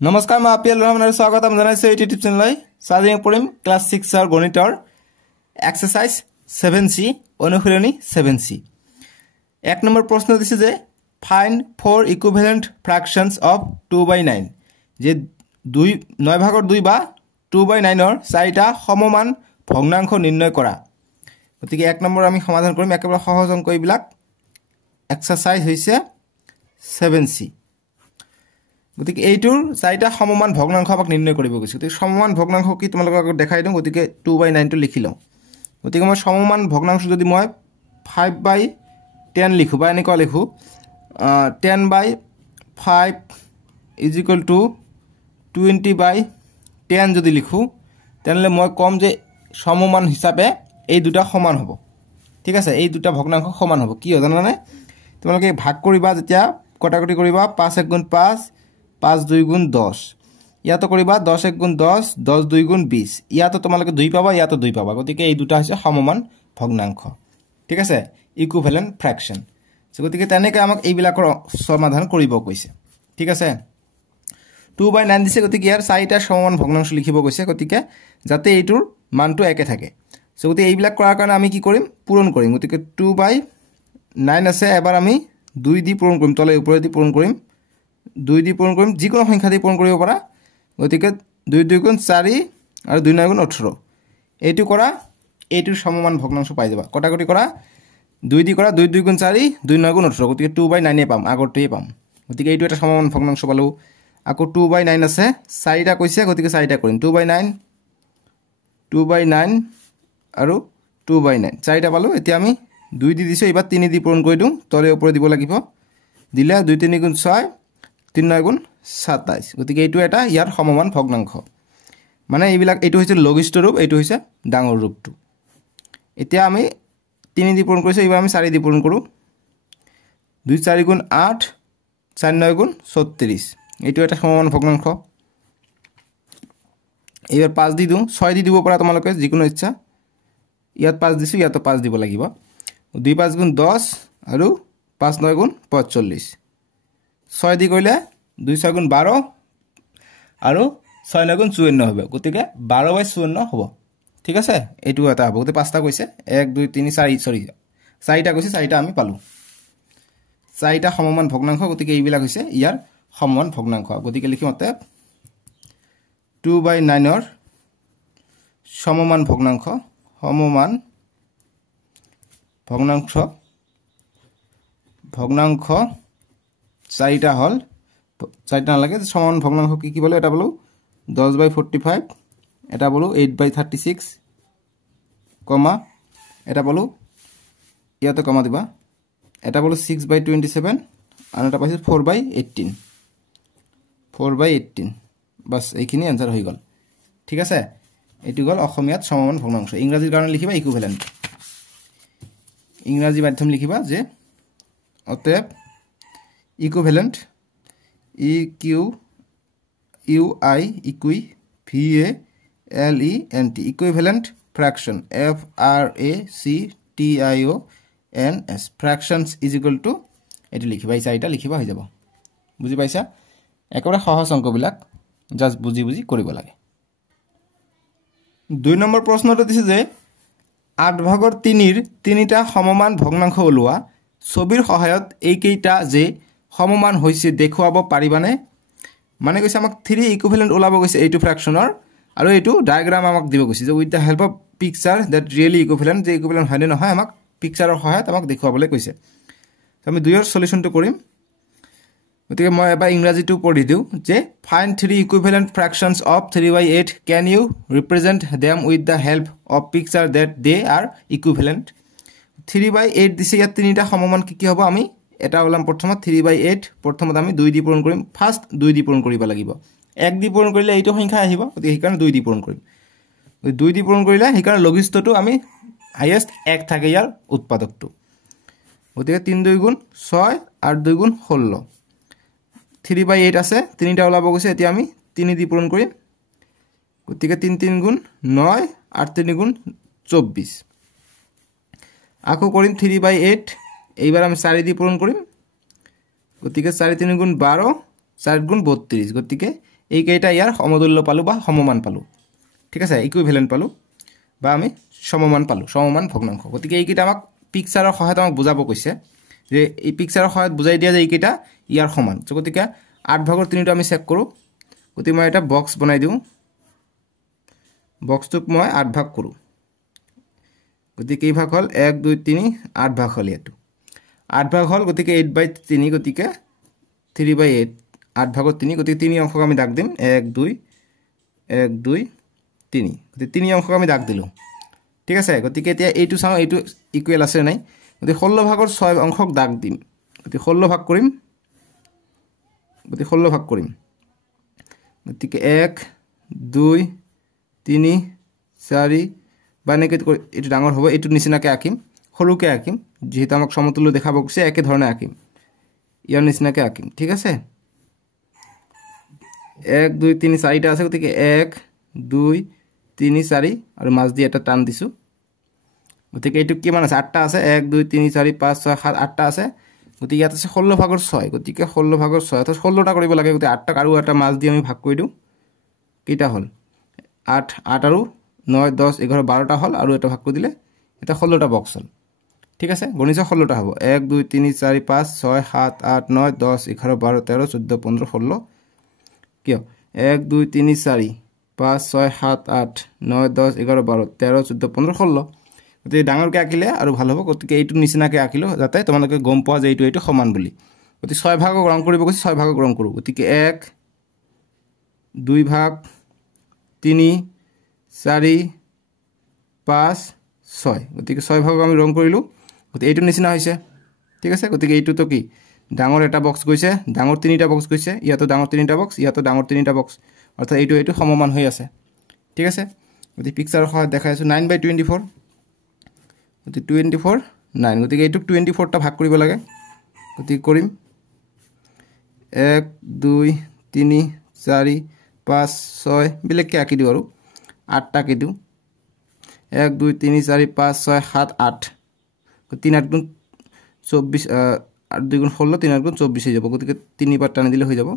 নমস্কাৰ মই আপিল ৰহমানৰ স্বাগতম জনাইছো এই ইউটিউব চেনেললৈ সাজি পঢ়িম ক্লাস 6 ৰ গণিতৰ এক্সাৰসাইজ 7C অনুশীলনী 7C এক নম্বৰ প্ৰশ্ন দিছে যে find for equivalent fractions of 2/9 যে 9 ভাগৰ 2 বা 2/9 ৰ চাৰিটা সমমান ভগ্নাংশ নিৰ্ণয় কৰা গতিকে এক নম্বৰ আমি সমাধান কৰিম একেবাৰে সহজ অংক এইবিলাক এক্সাৰসাইজ হৈছে 7C গতিকে এইটোৰ চাৰিটা সমমান ভগ্নাংশ আমাক নিৰ্ণয় কৰিব গৈছে গতিকে সমমান ভগ্নাংশ কি তোমালোকক দেখাই দিম গতিকে 2/9 টো লিখি লওঁ গতিকে মই সমমান ভগ্নাংশ যদি মই 5/10 লিখো বা এনেকৈ লিখো 10/5 = 20/10 যদি লিখো তেনলে মই কম যে সমমান হিচাপে এই দুটা সমান হ'ব ঠিক আছে এই দুটা ভগ্নাংশ সমান হ'ব কি জানানে তোমালোকে ভাগ কৰিবা যেতিয়া কটাকটি কৰিবা 5 * 5 5 2 * 10 ইয়াতো কৰিবা 10 * 10 10 2 * 20 ইয়াতো তোমালোকে 2 পাবা ইয়াতো 2 পাবা গতিকে এই দুটা হৈছে সমমান ভগ্নাংশ ঠিক আছে ইকুইভ্যালেন্ট ফ্র্যাকশন গতিকে তেনেকৈ আমাক এইবিলাকৰ সমাধান কৰিব কৈছে ঠিক আছে 2/9 দিছে গতিকে ইয়াৰ চাৰিটা সমমান ভগ্নাংশ লিখিব কৈছে গতিকে যাতে এইটোৰ মানটো একে থাকে গতিকে এইবিলাক কৰাৰ কাৰণে আমি কি কৰিম পূৰণ কৰিম গতিকে 2/9 আছে এবাৰ আমি 2 দি পূৰণ কৰিম তলে ওপৰে দি পূৰণ কৰিম 2 দি পূৰণ কৰিম যিকোনো সংখ্যা দি পূৰণ কৰিব পাৰা গতিকে 2 2 * 4 আৰু 2 9 * 18 এইটো কৰা এইটোৰ সমমান ভগ্নাংশ পাই যাবা কটাকটি কৰা 2 দি কৰা 2 2 * 4 2 9 * 18 গতিকে 2/9 পাম আগৰটোৱে পাম গতিকে এইটো এটা সমমান ভগ্নাংশ পালো আকৌ 2/9 আছে 4টা কৈছে গতিকে 4টা কৰিম 2/9 আৰু 2/9 4টা পালো এতিয়া আমি 2 দি দিছো এবাৰ 3 দি পূৰণ কৰি দিও তলে ওপৰে দিব লাগিব দিলে 2 3 * 6 3 9 * 27 গতিকে এইটো এটা ইয়াৰ সমমান ভগ্নাংশ মানে এইবিলাক এইটো হৈছে লঘিষ্ঠ ৰূপ এইটো হৈছে ডাঙৰ ৰূপটো এতিয়া আমি 3 দি পূৰণ কৰিছো এবাৰ আমি 4 দি পূৰণ কৰো 2 4 * 8 4 9 * 36 এইটো এটা সমমান ভগ্নাংশ এবাৰ 5 দি দিও 6 দি দিব পৰা তোমালোকে যিকোনো ইচ্ছা ইয়াত 5 দিছো ইয়াতো 5 দিব লাগিব 2 5 * 10 আৰু 5 9 * 45 6 দি কইলে 2 6 * 12 আৰু 6 9 * 54 হবে গতিকে 12/54 হ'ব ঠিক আছে এটো এটা হ'ব গতে পাঁচটা কৈছে 1 2 3 4 সরি 4টা কৈছে 4টা আমি পালো 4টা সমমান ভগ্নাংশ গতিকে এইবিলাক হৈছে ইয়াৰ সমমান ভগ্নাংশ গতিকে লিখিমতে 2/9 ৰ সমমান ভগ্নাংশ ভগ্নাংশ 4টা হল 4টা লাগে সমান ভগ্নাংশ কি কি বলে এটা বলো 10/45 এটা বলো 8/36 কমা এটা বলো ইয়াতে কমা দিবা এটা বলো 6/27 আৰু এটা পাইছে 4/18 বাস এইখিনি आंसर হৈ গল ঠিক আছে এটি গল অসমীয়াত সমমান ভগ্নাংশ ইংৰাজীৰ কাৰণে লিখিবা ইকুইভ্যালেন্ট ইংৰাজী মাধ্যম লিখিবা যে অতএব equivalent equivalent fraction fractions fractions is equal to এটি লিখিবা এই চাৰিটা লিখিবা হৈ যাব বুজি পাইছা একেবাৰে সহজ অংকবিলাক জাস্ট বুজি কৰিব লাগে 2 নম্বৰ প্ৰশ্নটো দিছে যে 8 ভাগৰ 3 ৰ 3টা সমমান ভগ্নাংশ ওলোৱা ছবিৰ সহায়ত এইকেইটা যে সমমান হৈছে দেখুৱাব পাৰিবানে মানে কৈছে আমাক 3 ইকুইভ্যালেন্ট ওলাব গৈছে এইটো ফ্ৰ্যাকশনৰ আৰু এইটো ডায়াগ্ৰাম আমাক দিব গৈছে যে with the help of picture that really equivalent যে ইকুইভ্যালেন্ট হয় নে নহয় আমাক পিকচাৰৰ সহায়ত আমাক দেখুৱাবলৈ কৈছে আমি দুইৰ সলিউশনটো কৰিম গতিকে মই এবাৰ ইংৰাজীটো পঢ়ি দিও যে find 3 equivalent fractions of 3/8 can you represent them with the help of picture that they are equivalent 3/8 দিছে ইয়াত তিনিটা সমমান কি কি হ'ব আমি এটা ওলাম প্ৰথমত 3/8 প্ৰথমত আমি 2 দি পূৰণ কৰিম ফাৰ্স্ট 2 দি পূৰণ কৰিব লাগিব 1 দি পূৰণ কৰিলে এইটো সংখ্যা আহিব গতিকে এই কাৰণে 2 দি পূৰণ কৰিম 2 দি পূৰণ কৰিলে এই কাৰণে লঘিষ্ঠটো আমি হাইয়েস্ট 1 থাকে ইয়াৰ উৎপাদকটো গতিকে 3 2 * 6 আৰু 2 * 16 3/8 আছে তিনিটা ওলাব গৈছে এতিয়া আমি 3 দি পূৰণ কৰিম গতিকে 3 3 * 9 আৰু 3 * 24 আকৌ কৰিম 3/8 এইবাৰ আমি 4 দি পূৰণ কৰিম গতিকে 4 3 * 12 4 * 32 গতিকে এইকেইটা ইয়াৰ সমতুল্য পালোঁ বা সমমান পালোঁ ঠিক আছে ইকুইভেলেণ্ট পালোঁ বা আমি সমমান পালোঁ সমমান ভগ্নাংশ গতিকে এইকেইটা আমাক পিকচাৰৰ সহায়ত আমাক বুজাব কৈছে যে এই পিকচাৰৰ সহায়ত বুজাই দিয়া যে এইকেইটা ইয়াৰ সমান চ' গতিকে 8/3টো আমি চেক কৰোঁ গতিকে মই এটা বক্স বনাই দিওঁ বক্সটোক মই 8 ভাগ কৰোঁ গতিকে এই ভাগ হ'ল 1 2 3 8 ভাগ হ'ল এইটো 8 ভাগ হ'ল গতিকে 8/3 গতিকে 3/8 8 ভাগত 3 গতিকে 3 অংশক আমি দাগ দিম 1 2 1 2 3 গতিকে 3 অংশক আমি দাগ দিলোঁ ঠিক আছে গতিকে এতিয়া এইটো চাওঁ এইটো ইকুৱেল আছে নাই গতিকে 16 ভাগৰ 6 অংশক দাগ দিম গতিকে 16 ভাগ কৰিম গতিকে 1 2 3 4 বা এনেকৈ এইটো ডাঙৰ হ'ব এইটো নিচিনাকৈ আঁকিম সৰুকৈ আঁকিম যিহেতু আমাক সমতুল্য দেখাব কৈছে একেধৰণে আঁকিম ইয়াৰ নিচিনাকৈ আঁকিম ঠিক আছে 1 2 3 4টা আছে গতিকে 1 2 3 4 আৰু মাছ দি এটা টান দিছোঁ গতিকে এইটো কিমান আছে 8টা আছে 1 2 3 4 5 6 7 8টা আছে গতিকে ইয়াত আছে 16 ভাগৰ 6 গতিকে 16 ভাগৰ 6 অৰ্থাৎ 16টা কৰিব লাগে গতিকে 8টাক আৰু এটা মাছ দি আমি ভাগ কৰি দিওঁ কেইটা হ'ল 8 8 আৰু 9 10 11 12টা হ'ল আৰু এটা ভাগ কৰি দিলে এটা 16টা বক্স হ'ল ঠিক আছে গণিত 16টা হ'ব 1 2 3 4 5 6 7 8 9 10 11 12 13 14 15 16 কিয় 1 2 3 4 5 6 7 8 9 10 11 12 13 14 15 16 গতিকে ডাঙৰকৈ আঁকিলে আৰু ভাল হ'ব গতিকে এইটো নিচিনাকৈ আঁকিলোঁ যাতে তোমালোকে গম পোৱা যে এইটো সমান বুলি গতিকে 6 ভাগক ৰং কৰিব কৈছে 6 ভাগক ৰং কৰোঁ গতিকে 1 2 ভাগ 3 4 5 6 গতিকে 6 ভাগক আমি ৰং কৰিলোঁ গতিকে এইটো নিচিনা হৈছে ঠিক আছে গতিকে এইটোতো কি ডাঙৰ এটা বক্স গৈছে ডাঙৰ 3টা বক্স গৈছে ইয়াতো ডাঙৰ 3টা বক্স ইয়াতো ডাঙৰ 3টা বক্স অৰ্থাৎ এইটো সমমান হৈ আছে ঠিক আছে গতিকে পিকচাৰৰ সহায়ত দেখাই আছোঁ 9/24 গতিকে 24 9 গতিকে এইটোক 24টা ভাগ কৰিব লাগে গতিকে কৰিম 1 2 3 4 5 6 বেলেগকৈ আঁকি দিওঁ আৰু 8টা আঁকি দিওঁ 1 2 3 4 5 6 7 8 3 8 গুণ 24 8 2 গুণ 16 3 8 গুণ 24 হৈ যাব গতিকে 3 বাৰ টানি দিলে হৈ যাব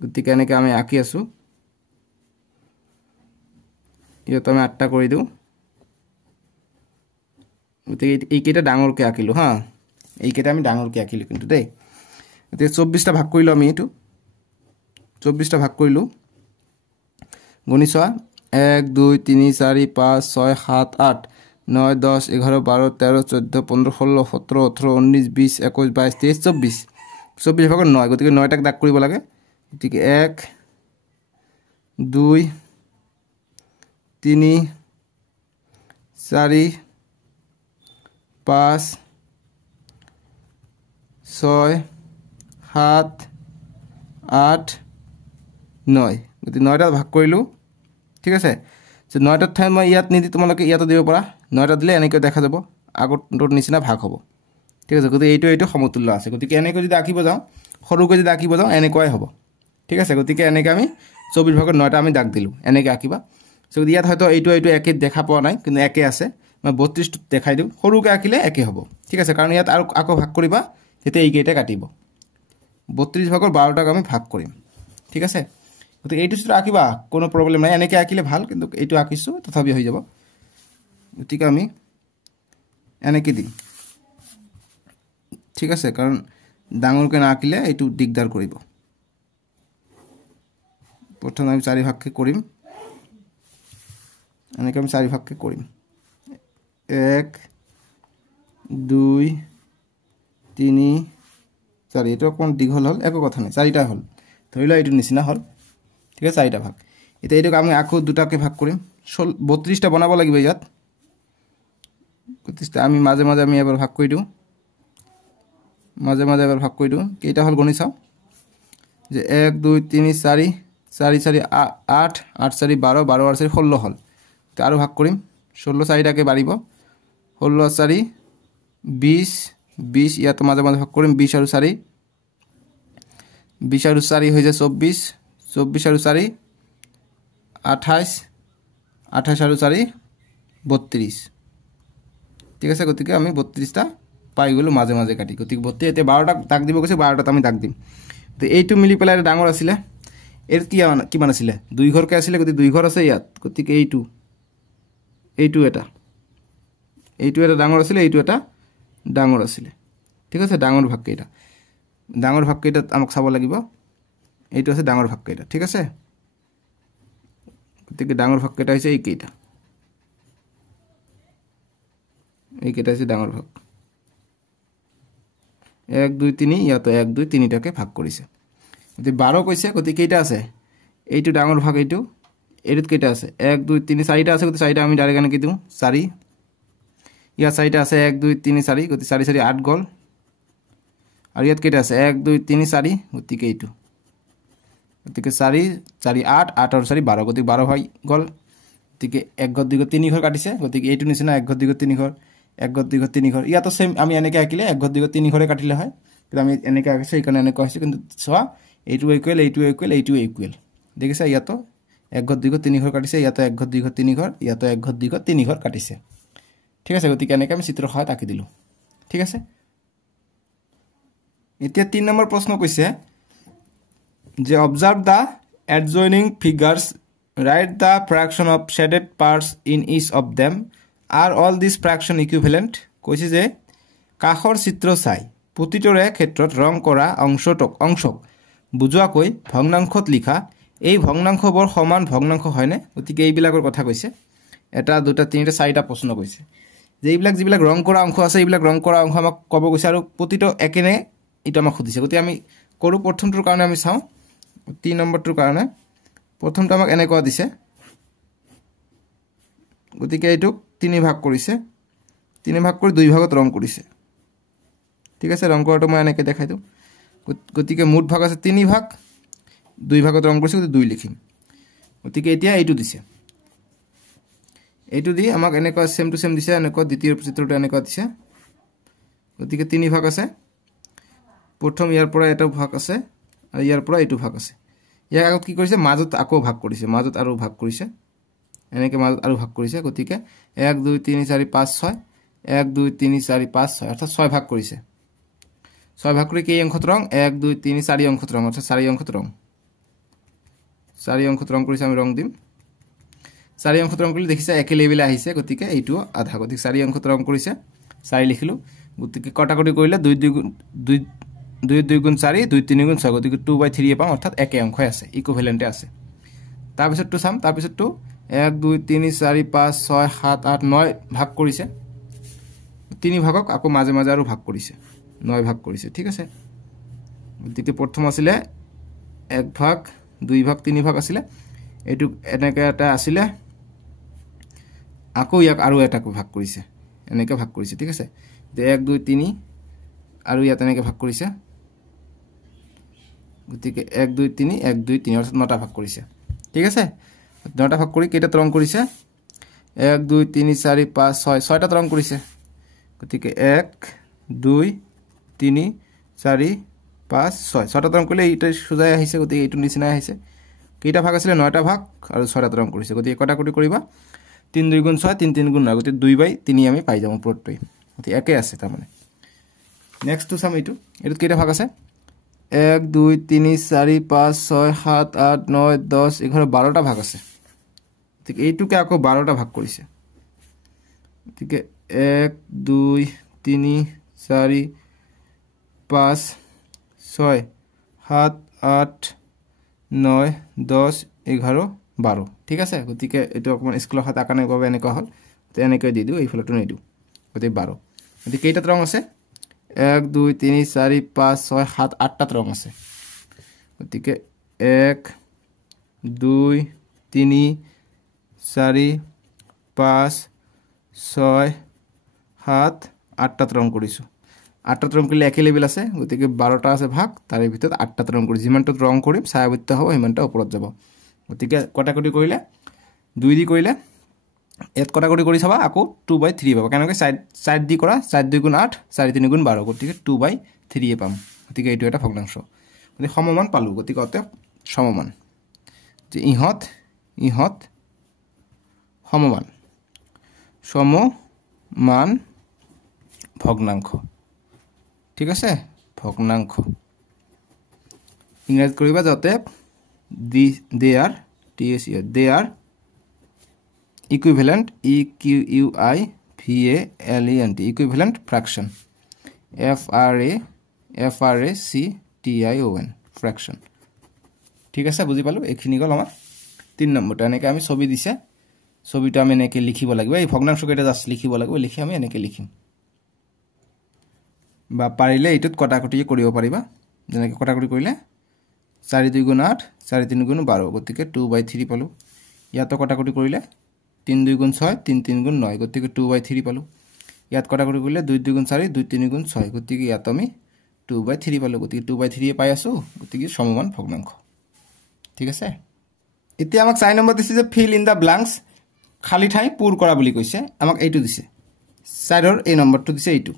গতিকে এনেকৈ আমি আঁকি আছোঁ ইয়াত আমি 8টা কৰি দিওঁ গতিকে এইকেইটা ডাঙৰকৈ আঁকিলোঁ হা এইকেইটা আমি ডাঙৰকৈ আঁকিলোঁ কিন্তু দেই গতিকে 24টা ভাগ কৰিলোঁ আমি এইটো 24টা ভাগ কৰিলোঁ গণি চোৱা 1 2 3 4 5 6 7 8 9 10 11 12 13 14 15 16 17 18 19 20 21 22 23 24 24 ভাগৰ 9 গতিকে 9টাক দাগ কৰিব লাগে গতিকে 1 2 3 4 5 6 7 8 9 গতিকে 9টা ভাগ কৰিলোঁ ঠিক আছে যে 9টাৰ ঠাইত মই ইয়াত নিদি তোমালোকে ইয়াতো দিব পাৰা 9টা দিলে এনেকৈ দেখা যাব আগৰটোৰ নিচিনা ভাগ হ'ব ঠিক আছে গতিকে এইটো সমতুল্য আছে গতিকে এনেকৈ যদি আঁকিব যাওঁ সৰুকৈ যদি আঁকিব যাওঁ এনেকুৱাই হ'ব ঠিক আছে গতিকে এনেকৈ আমি 24 ভাগৰ 9টা আমি দাগ দিলোঁ এনেকৈ আঁকিবা চ' ইয়াত হয়তো এইটো একে দেখা পোৱা নাই কিন্তু একে আছে মই 32টো দেখাই দিওঁ সৰুকৈ আঁকিলে একে হ'ব ঠিক আছে কাৰণ ইয়াত আৰু আকৌ ভাগ কৰিবা তেতিয়া এইকেইটা কাটিব 32 ভাগৰ 12টাক আমি ভাগ কৰিম ঠিক আছে গতিকে এইটো চিত্ৰ আঁকিবা কোনো প্ৰব্লেম নাই এনেকৈ আঁকিলে ভাল কিন্তু এইটো আঁকিছোঁ তথাপি হৈ যাব গতিকে আমি এনেকৈ দিম ঠিক আছে কাৰণ ডাঙৰকৈ নাআঁকিলে এইটো দিগদাৰ কৰিব প্ৰথমে আমি 4 ভাগকৈ কৰিম এনেকৈ আমি 4 ভাগকৈ কৰিম 1 2 3 4 এইটো অকণমান দীঘল হ'ল একো কথা নাই 4টা হ'ল ধৰি লোৱা এইটো নিচিনা হ'ল ঠিক আছে 4টা ভাগ এতিয়া এইটোক আমি আকৌ 2টাকৈ ভাগ কৰিম 32টা বনাব লাগিব ইয়াত 32টা আমি মাজে মাজে আমি এবাৰ ভাগ কৰি দিওঁ মাজে মাজে এবাৰ ভাগ কৰি দিওঁ কেইটা হ'ল গণি চাওঁ যে 1 2 3 4 4 4 8 8 4 12 12 8 4 16 হ'ল আৰু ভাগ কৰিম 16 4টাকৈ বাঢ়িব 16 4 20 20 ইয়াত মাজে মাজে ভাগ কৰিম 20 আৰু 4 20 আৰু 4 হৈ যায় 24 24 আৰু 4 28 28 আৰু 4 32 ঠিক আছে গতিকে আমি 32টা পাই গ'লোঁ মাজে মাজে কাটি গতিকে 32 এতিয়া 12টা দাগ দিব কৈছে 12টাত আমি দাগ দিম তো এইটো মিলি পেলাই ডাঙৰ আছিলে এৰ কিমান আছিলে 2 ঘৰকে আছিলে গতি 2 ঘৰ আছে ইয়াত গতিকে এইটো এটা ডাঙৰ আছিলে এইটো এটা ডাঙৰ আছিলে ঠিক আছে ডাঙৰ ভাগকেইটা আমাক চাব লাগিব এইটো আছে ডাঙৰ ভাগকেইটা ঠিক আছে গতিকে ডাঙৰ ভাগকেইটা হৈছে এইকেইটা হৈছে ডাঙৰ ভাগ 1 2 3 ইয়াতো 1 2 3টাকে ভাগ কৰিছে গতি 12 কৈছে গতি কেইটা আছে এইটো ডাঙৰ ভাগ এইটো এৰিত কেইটা আছে 1 2 3 4টা আছে গতি 4টা আমি ডাইৰেক্ট আনি দিও 4 ইয়া 4টা আছে 1 2 3 4 গতি 4 4 8 গল আৰু ইয়াত কেইটা আছে 1 2 3 4 গতিকে এইটো গতিকে 4 4 8 8 আৰু 4 12 গতি 12 হয় গল গতিকে 1 ঘৰ 2 ঘৰ 3 ঘৰ কাটিছে গতিকে এইটো নিচিনা 1 ঘৰ 2 ঘৰ 3 ঘৰ 1 ঘৰ 2 ঘৰ 3 ঘৰ ইয়াতো সেম আমি এনেকৈ আঁকিলে 1 ঘৰ 2 ঘৰ 3 ঘৰে কাটিলে হয় কিন্তু আমি এনেকৈ আঁকিছে এইকাৰণে এনেকৈ হৈছে কিন্তু চোৱা এইটো ইকুৱেল দেখিছা ইয়াতো 1 ঘৰ 2 ঘৰ 3 ঘৰ কাটিছে ইয়াতো 1 ঘৰ 2 ঘৰ 3 ঘৰ ইয়াতো 1 ঘৰ 2 ঘৰ 3 ঘৰ কাটিছে ঠিক আছে গতিকে এনেকৈ আমি চিত্ৰৰ সহায়ত আঁকি দিলো ঠিক আছে এতিয়া 3 নম্বৰ প্ৰশ্ন কৈছে যে observe the adjoining figures write the fraction of shaded parts in each of them are all these fraction equivalent কৈছে যে কাখৰ চিত্ৰ চাই প্ৰতিটোৰে ক্ষেত্ৰত ৰং কৰা অংশক বুজোৱাকৈ ভগ্নাংশত লিখা এই ভগ্নাংশবোৰ সমান ভগ্নাংশ হয়নে গতিকে এইবিলাকৰ কথা কৈছে এটা দুটা তিনিটা চাৰিটা প্ৰশ্ন কৈছে যে যিবিলাক ৰং কৰা অংশ আছে এইবিলাক ৰং কৰা অংশ আমাক ক'ব কৈছে আৰু প্ৰতিটো একেনে এটা আমাক খুদিছে গতি আমি কৰো প্ৰথমটোৰ কাৰণে আমি চাও 3 নম্বৰটোৰ কাৰণে প্ৰথমটো আমাক এনে কোৱা দিছে গতিকে এইটো 3 ভাগ কৰিছে 3 ভাগ কৰি 2 ভাগত ৰং কৰিছে ঠিক আছে ৰং কৰাটো মই এনেকৈ দেখাই দিও গতিকে মুঠ ভাগ আছে 3 ভাগ 2 ভাগত ৰং কৰিছে গতিকে 2 লিখিম গতিকে এতিয়া এইটো দিছে এইটো দি আমাক এনেকৈ সেম টু সেম দিছে এনেকৈ দ্বিতীয় চিত্ৰটো এনেকৈ দিছে গতিকে 3 ভাগ আছে প্ৰথম ইয়াৰ পৰা এটা ভাগ আছে আৰু ইয়াৰ পৰা এইটো ভাগ আছে ইয়াক আগত কি কৰিছে মাজত আকৌ ভাগ কৰিছে মাজত আৰু ভাগ কৰিছে এনেকৈ মাজত আৰু ভাগ কৰিছে গতিকে 1 2 3 4 5 6 1 2 3 4 5 6 অৰ্থাৎ 6 ভাগ কৰিছে 6 ভাগ কৰি কেই অংশত ৰং 1 2 3 4 অংশত ৰং অৰ্থাৎ 4 অংশত ৰং কৰিছে আমি ৰং দিম 4 অংশত ৰং কৰিলে দেখিছে একে লেভেলে আহিছে গতিকে এইটো আধা গতিকে 4 অংশত ৰং কৰিছে 4 লিখিলো গতিকে কটাকটি কৰিলে 2 2 গুণ 4 2 3 গুণ 6 গতিকে 2/3 পাম অৰ্থাৎ একে অংশই আছে ইকুইভ্যালেন্টে আছে তাৰ পিছতটো চাম তাৰ পিছতটো 1 2 3 4 5 6 7 8 9 ভাগ কৰিছে 3 ভাগক আকৌ মাজে মাজে আৰু ভাগ কৰিছে 9 ভাগ কৰিছে ঠিক আছে গতিকে প্ৰথম আছিলে 1 ভাগ 2 ভাগ 3 ভাগ আছিলে এটু এনেকৈ এটা আছিলে আকৌ ইয়াক আৰু এটাক ভাগ কৰিছে এনেকৈ ভাগ কৰিছে ঠিক আছে 1 2 3 আৰু ইয়াত এনেকৈ ভাগ কৰিছে গতিকে 1 2 3 1 2 3 অৰ্থাৎ 9টা ভাগ কৰিছে ঠিক আছে 9টা ভাগ কৰি কেইটা ৰং কৰিছে 1 2 3 4 5 6 6টা ৰং কৰিছে গতিকে 1 2 3 4 5 6 6টা ৰং কৰিলে এইটা সুজাই আহিছে গতিকে এইটো নিচিনা আহিছে কেইটা ভাগ আছিল 9টা ভাগ আৰু 6টা ৰং কৰিছে গতিকে কটাকটি কৰিবা 3 2 গুণ 6 3 3 গুণ 9 গতিকে 2/3 আমি পাই যাম ওপৰতই গতিকে একে আছে তাৰ মানে নেক্সট টু সাম এইটো কেইটা ভাগ আছে 1 2 3 4 5 6 7 8 9 10 11 12টা ভাগ আছে ঠিক এইটোকে আকৌ 12টা ভাগ কৰিছে ঠিক 1 2 3 4 5 6 7 8 9 10 11 12 ঠিক আছে গতিকে এটো অকমান স্কুলৰ হাত আকানে গবে এনেকৈ হল তে এনেকৈ দি দিও এই ফলটো নেদু গতিকে 12 গতিকে কেইটা ৰং আছে 1 2 3 4 5 6 7 8টা ৰং আছে গতিকে 1 2 3 4 5 6 7 8টা ৰং কৰিছো 8টা ৰং কৰিলে একে লেভেল আছে গতিকে 12টা আছে ভাগ তাৰে ভিতৰত 8টা ৰং কৰি যিমানটো ৰং কৰিম ছায়াবৃত্ত হ'ব সিমানটা ওপৰত যাব গতিকে কটাকটি কৰিলে 2 দি কৰিলে এত কটাকটি কৰি চাবা আকৌ 2/3 পাবা কেনকৈ সাইড দি কৰা 4 2 গুণ 8 4 3 গুণ 12 গতিকে 2/3 পাম গতিকে এইটো এটা ভগ্নাংশ গতিকে সমমান পালো গতিকে অতে সমমান যে ইহত সমমান ভগ্নাংশ ঠিক আছে ভগ্নাংশ ইংৰাজীত কৰিবা যাতে they are they are equivalent equivalent equivalent fraction fraction fraction ঠিক আছে বুজি পালো এইখিনি গল আমাৰ 3 নম্বৰটা এনেকৈ আমি ছবি দিছে ছবিটো আমি এনেকৈ লিখিব লাগিব এই ভগ্নাংশ কেইটা জাস্ট লিখিব লাগিব লিখি আমি এনেকৈ লিখিম বা পাৰিলে এইটোত কটাকটি কৰিব পাৰিবা যেনেকৈ কটাকটি কৰিলে 4 2 গুণ 8 4 3 গুণ 12 গতিকে 2/3 পালো ইয়াতো কটাকটি কৰিলে 3 2 গুণ 6 3 3 গুণ 9 গতিকে 2/3 পালো ইয়াত কটাকটি কৰিলে 2 2 গুণ 4 2 3 গুণ 6 গতিকে ইয়াত আমি 2/3 পালো গতিকে 2/3 পাই আছো গতিকে সমমান ভগ্নাংশ ঠিক আছে এতিয়া আমাক 4 নম্বৰ দিছে যে ফিল ইন দা ব্ল্যাঙ্কস খালি ঠাই পূৰ কৰা বুলি কৈছে আমাক এইটো দিছে 4 ৰ এই নম্বৰটো দিছে এইটো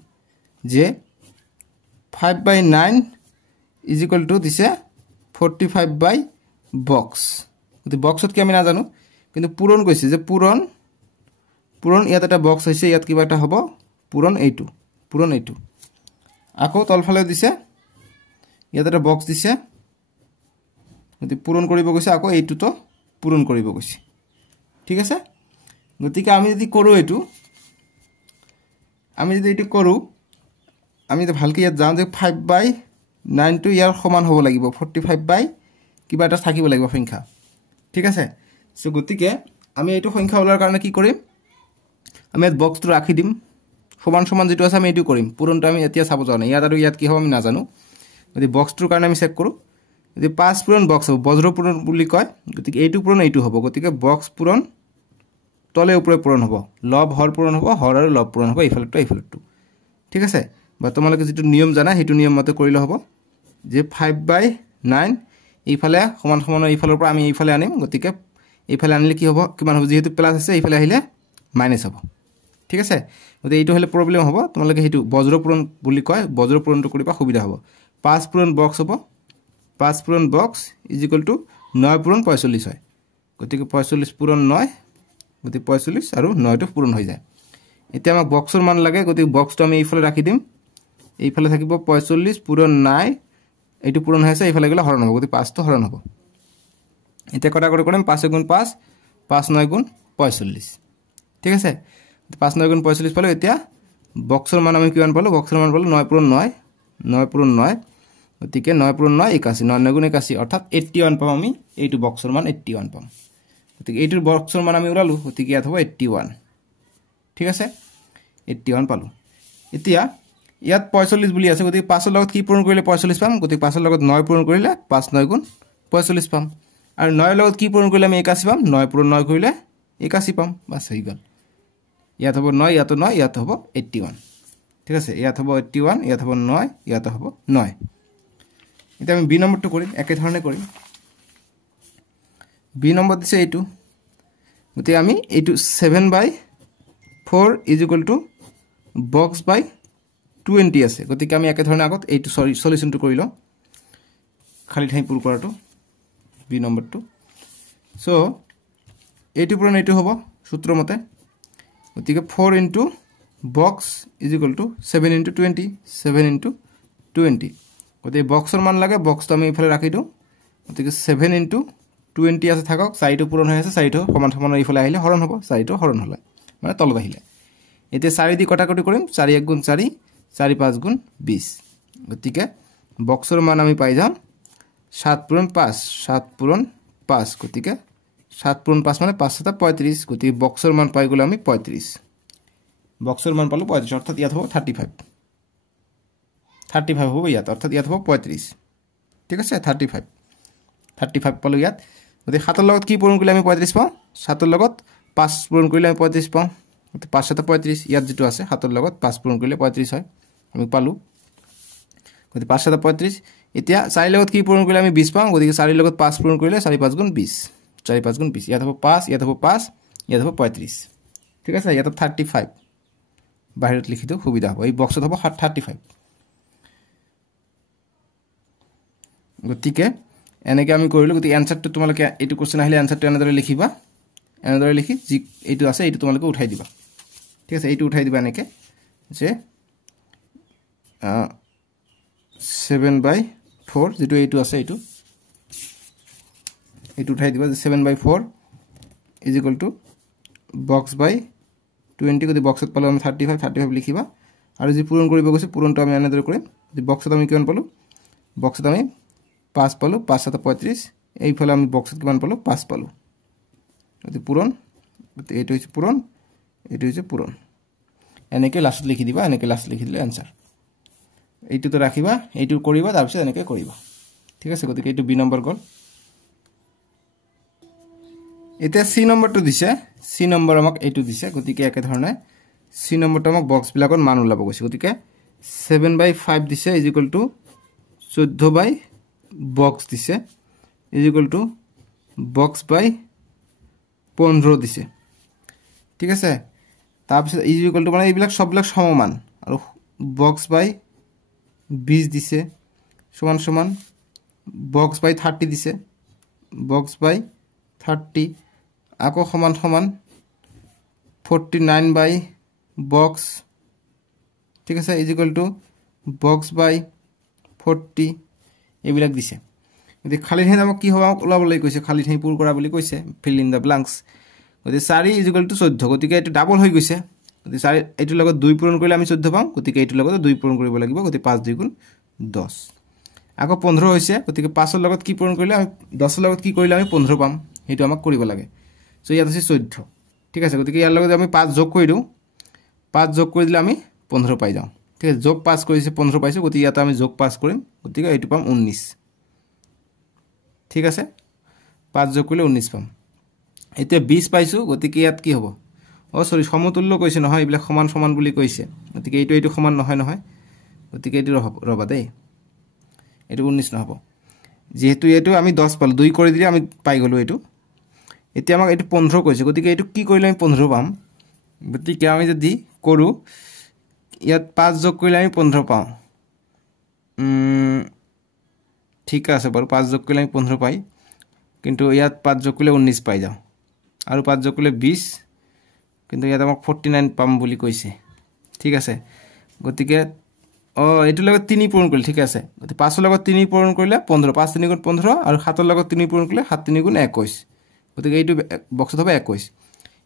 যে 5/9 is equal to দিছে 45 by box গতি বক্সত কি আমি না জানো কিন্তু পূৰণ কৈছে যে পূৰণ ইয়াত এটা বক্স হৈছে ইয়াত কিবা এটা হ'ব পূৰণ এইটো আকৌ তলফালে দিছে ইয়াত এটা বক্স দিছে গতি পূৰণ কৰিব কৈছে আকৌ এইটো তো পূৰণ কৰিব কৈছে ঠিক আছে গতিকে আমি যদি কৰো এইটো আমি যদি এইটো কৰো আমি তো ভালকৈ ইয়াত যাওঁ যে 5/9 টো ইয়াৰ সমান হ'ব লাগিব 45 বাই কিবা এটা থাকিব লাগিব সংখ্যা ঠিক আছে সো গতিকে আমি এইটো সংখ্যা ওলাৰ কাৰণে কি কৰিম আমি এই বক্সটো ৰাখি দিম সমান যেটো আছে আমি এইটো কৰিম পূৰণটো আমি এতিয়া চাব যাও না ইয়াত আৰু ইয়াত কি হ'ব আমি নাজানো যদি বক্সটোৰ কাৰণে আমি চেক কৰো যদি 5 পূৰণ বক্স হ'ব বজ্ৰ পূৰণ বুলি কয় গতিকে এইটো পূৰণ এইটো হ'ব গতিকে বক্স পূৰণ তলে ওপৰে পূৰণ হ'ব লব হৰ পূৰণ হ'ব হৰ আৰু লব পূৰণ হ'ব এইফালটো ঠিক আছে বা তোমালোকে যেটো নিয়ম জানা হেতু নিয়ম মতে কৰিলে হ'ব যে 5/9 এইফালে সমান এইফালৰ পৰা আমি এইফালে আনিম গতিকে এইফালে আনিলে কি হ'ব কিমান হ'ব যেহেতু প্লাস আছে এইফালে আহিলে মাইনাস হ'ব ঠিক আছে গতিকে এইটো হলে প্ৰবলেম হ'ব তোমালোকে হেতু বজ্ৰ পূৰণ বুলি কয় বজ্ৰ পূৰণটো কৰিবা সুবিধা হ'ব 5 পূৰণ বক্স হ'ব 5 পূৰণ বক্স ইজ ইকুৱেল টু 9 পূৰণ 45 হয় গতিকে 45 পূৰণ 9 গতিকে 45 আৰু 9 টো পূৰণ হৈ যায় এতিয়া আমাক বক্সৰ মান লাগে গতিকে বক্সটো আমি এইফালে ৰাখি দিম এইফালে থাকিব 45 পূৰণ 9 এইটো পূৰণ হৈছে এইফালে গলে হৰণ হ'ব গতিকে 5 টো হৰণ হ'ব এতিয়া কটাকটি কৰিম 5 গুণ 5 5 9 গুণ 45 ঠিক আছে 5 9 গুণ 45 পালো এতিয়া বক্সৰ মান আমি কিমান পালো বক্সৰ মান পালো 9 পূৰণ 9 গতিকে 9 পূৰণ 9 81 9 9 গুণ 81 অৰ্থাৎ 81 পাম আমি এইটো বক্সৰ মান 81 পাম গতিকে এইটোৰ বক্সৰ মান আমি উলালো গতিকে ইয়াত হ'ব 81 ঠিক আছে 81 পালো এতিয়া ইয়াত 45 বুলি আছে গতিকে 5 ৰ লগত কি পূৰণ কৰিলে 45 পাম গতিকে 5 ৰ লগত 9 পূৰণ কৰিলে 5 9 গুণ 45 পাম আৰু 9 ৰ লগত কি পূৰণ কৰিলে আমি 81 পাম 9 পূৰণ 9 কৰিলে 81 পাম বাস হৈ গল ইয়াত হ'ব 9 ইয়াত 9 ইয়াত হ'ব 81 ঠিক আছে ইয়াত হ'ব 81 ইয়াত হ'ব 9 ইয়াত হ'ব 9 এতিয়া আমি বি নম্বৰটো কৰিম একে ধৰণে কৰিম বি নম্বৰ দিছে এইটো গতিকে আমি এইটো 7/4 ইজ ইকুৱেল টু বক্স বাই 20 আছে গতিকে আমি একে ধৰণে আগত এইটো সলিউশনটো কৰি লওঁ খালি ঠাই পূৰ কৰাটো বি নম্বৰটো সো এইটো পূৰণ এইটো হ'ব সূত্ৰ মতে গতিকে 4 into box is equal two 7 into 20 7 into 20 গতিকে বক্সৰ মান লাগে বক্সটো আমি ইফালে ৰাখি দিওঁ গতিকে 7 ইনটু 20 আছে থাকক 4 টো পূৰণ হৈ আছে 4 টো সমান ইফালে আহিলে হৰণ হ'ব 4 টো হৰণ হলে মানে তলত আহিলে এতিয়া 4 দি কটাকটি কৰিম 4 1 গুণ 4 4 5 গুণ 20 গতিকে বক্সৰ মান আমি পাই যাম 7 পূৰণ 5 7 পূৰণ 5 গতিকে 7 পূৰণ 5 মানে 5 7 35 গতিকে বক্সৰ মান পাই গলে আমি 35 বক্সৰ মান পালো 35 অৰ্থাৎ ইয়াত হ'ব 35 হ'ব ইয়াত অৰ্থাৎ ইয়াত হ'ব 35 ঠিক আছে 35 পালো ইয়াত গতিকে 7 ৰ লগত কি পূৰণ কৰিলে আমি 35 পাওঁ 7 ৰ লগত 5 পূৰণ কৰিলে আমি 35 পাওঁ গতিকে 5 7 35 ইয়াত যেটো আছে 7 ৰ লগত 5 পূৰণ কৰিলে 35 হয় আমি পালো গতিকে 5 7 35 এতিয়া 4 ৰ লগত কি পূৰণ কৰিলে আমি 20 পাওঁ গতিকে 4 ৰ লগত 5 পূৰণ কৰিলে 4 5 গুণ 20 4 5 গুণ 20 ইয়াত হ'ব 5 ইয়াত হ'ব 5 ইয়াত হ'ব 35 ঠিক আছে ইয়াত 35 বাহিৰত লিখি দিও সুবিধা হ'ব এই বক্সত হ'ব 35 গতিকে এনেকৈ আমি কৰিলো গতিকে এনসাৰটো তোমালোকে এইটো কোশ্চেন আহিলে এনসাৰটো এনেদৰে লিখিবা এনেদৰে লিখি যি এইটো আছে এইটো তোমালোকে উঠাই দিবা ঠিক আছে এইটো উঠাই দিবা এনেকৈ যে 7/4 যেটো এইটো আছে এইটো এইটো উঠাই দিবা যে 7/4 ইজ ইকুৱেল টু বক্স বাই 20 গতি বক্সত পালো আমি 35 লিখিবা আৰু যি পূৰণ কৰিব গৈছে পূৰণটো আমি এনেদৰে কৰিম যে বক্সত আমি কিমান পালো বক্সত আমি 5 পালো 5 7 35 এইফালে আমি বক্সত কিমান পালো 5 পালো গতি পূৰণ গতি এইটো হৈছে পূৰণ এনেকৈ লাষ্টত লিখি দিবা এনেকৈ লাষ্ট লিখি দিলে আনসাৰ এইটোতে ৰাখিবা এইটো কৰিবা তাৰ পিছত এনেকৈ কৰিবা ঠিক আছে গতিকে এইটো বি নম্বৰ গল এতিয়া সি নম্বৰটো দিছে সি নম্বৰ আমাক এইটো দিছে গতিকে একে ধৰণে সি নম্বৰটো আমাক বক্স বিলাকত মান ওলাব গৈছে গতিকে 7/5 দিছে is equal to 14 by box দিছে is equal to box by 15 দিছে ঠিক আছে তাৰ পিছত ইজ ইকুৱেল টু মানে এইবিলাক সববিলাক সমান আৰু বক্স বাই 20 দিছে সমান সমান বক্স বাই 30 দিছে বক্স বাই 30 আকৌ সমান সমান 49 বাই বক্স ঠিক আছে ইজ ইকুৱেল টু বক্স বাই 40 এইবিলাক দিছে গতি খালি ঠাই আমাক কি হ'ব ওলাবলৈ কৈছে খালি ঠাই পূৰ কৰা বুলি কৈছে ফিল ইন দ্য ব্লাঙ্কস গতি 4 ইজ ইকুৱেল টু 14 গতিকে এইটো ডাবল হৈ গৈছে গতি 4 এইটোৰ লগত 2 পূৰণ কৰিলে আমি 14 পাম গতিকে এইটোৰ লগত 2 পূৰণ কৰিব লাগিব গতি 5 2 গুণ 10 আকৌ 15 হৈছে গতিকে 5 ৰ লগত কি পূৰণ কৰিলে আমি 10 ৰ লগত কি কৰিলে আমি 15 পাম হেতু আমাক কৰিব লাগে সো ইয়াত আছে 14 ঠিক আছে গতিকে ইয়াৰ লগত আমি 5 যোগ কৰি দিও 5 যোগ কৰি দিলে আমি 15 পাই যাও ঠিক আছে যোগ 5 কৰিছে 15 পাইছো গতিকে ইয়াত আমি যোগ 5 কৰিম গতিকে এইটো পাম 19 ঠিক আছে 5 যোগ কৰিলে 19 পাম এতিয়া 20 পাইছো গতিকে ইয়াত কি হ'ব সৰি সমতুল্য কৈছে নহয় এইবিলাক সমান সমান বুলি কৈছে গতিকে এইটো সমান নহয় গতিকে এইটো ৰবা দেই এইটো 19 নহব যেহেতু এইটো আমি 10 পালো 2 কৰি দিলে আমি পাই গলো এইটো এতিয়া আমাক এইটো 15 কৈছে গতিকে এইটো কি কৰিলে আমি 15 পাম গতিকে আমি যদি কৰো ইয়াত 5 যোগ কৰিলে আমি 15 পাও ঠিক আছে বাৰু 5 যোগ কৰিলে আমি 15 পাই কিন্তু ইয়াত 5 যোগ কৰিলে 19 পাই যাও আৰু 5 যোগ কৰিলে 20 কিন্তু ইয়াত আমাক 49 পাম বুলি কৈছে ঠিক আছে গতিকে এইটো লগত 3 পূৰণ কৰিলে ঠিক আছে গতি 5 ৰ লগত 3 পূৰণ কৰিলে 15 5 3 গুণ 15 আৰু 7 ৰ লগত 3 পূৰণ কৰিলে 7 3 গুণ 21 গতিকে এইটো বক্সত হবে 21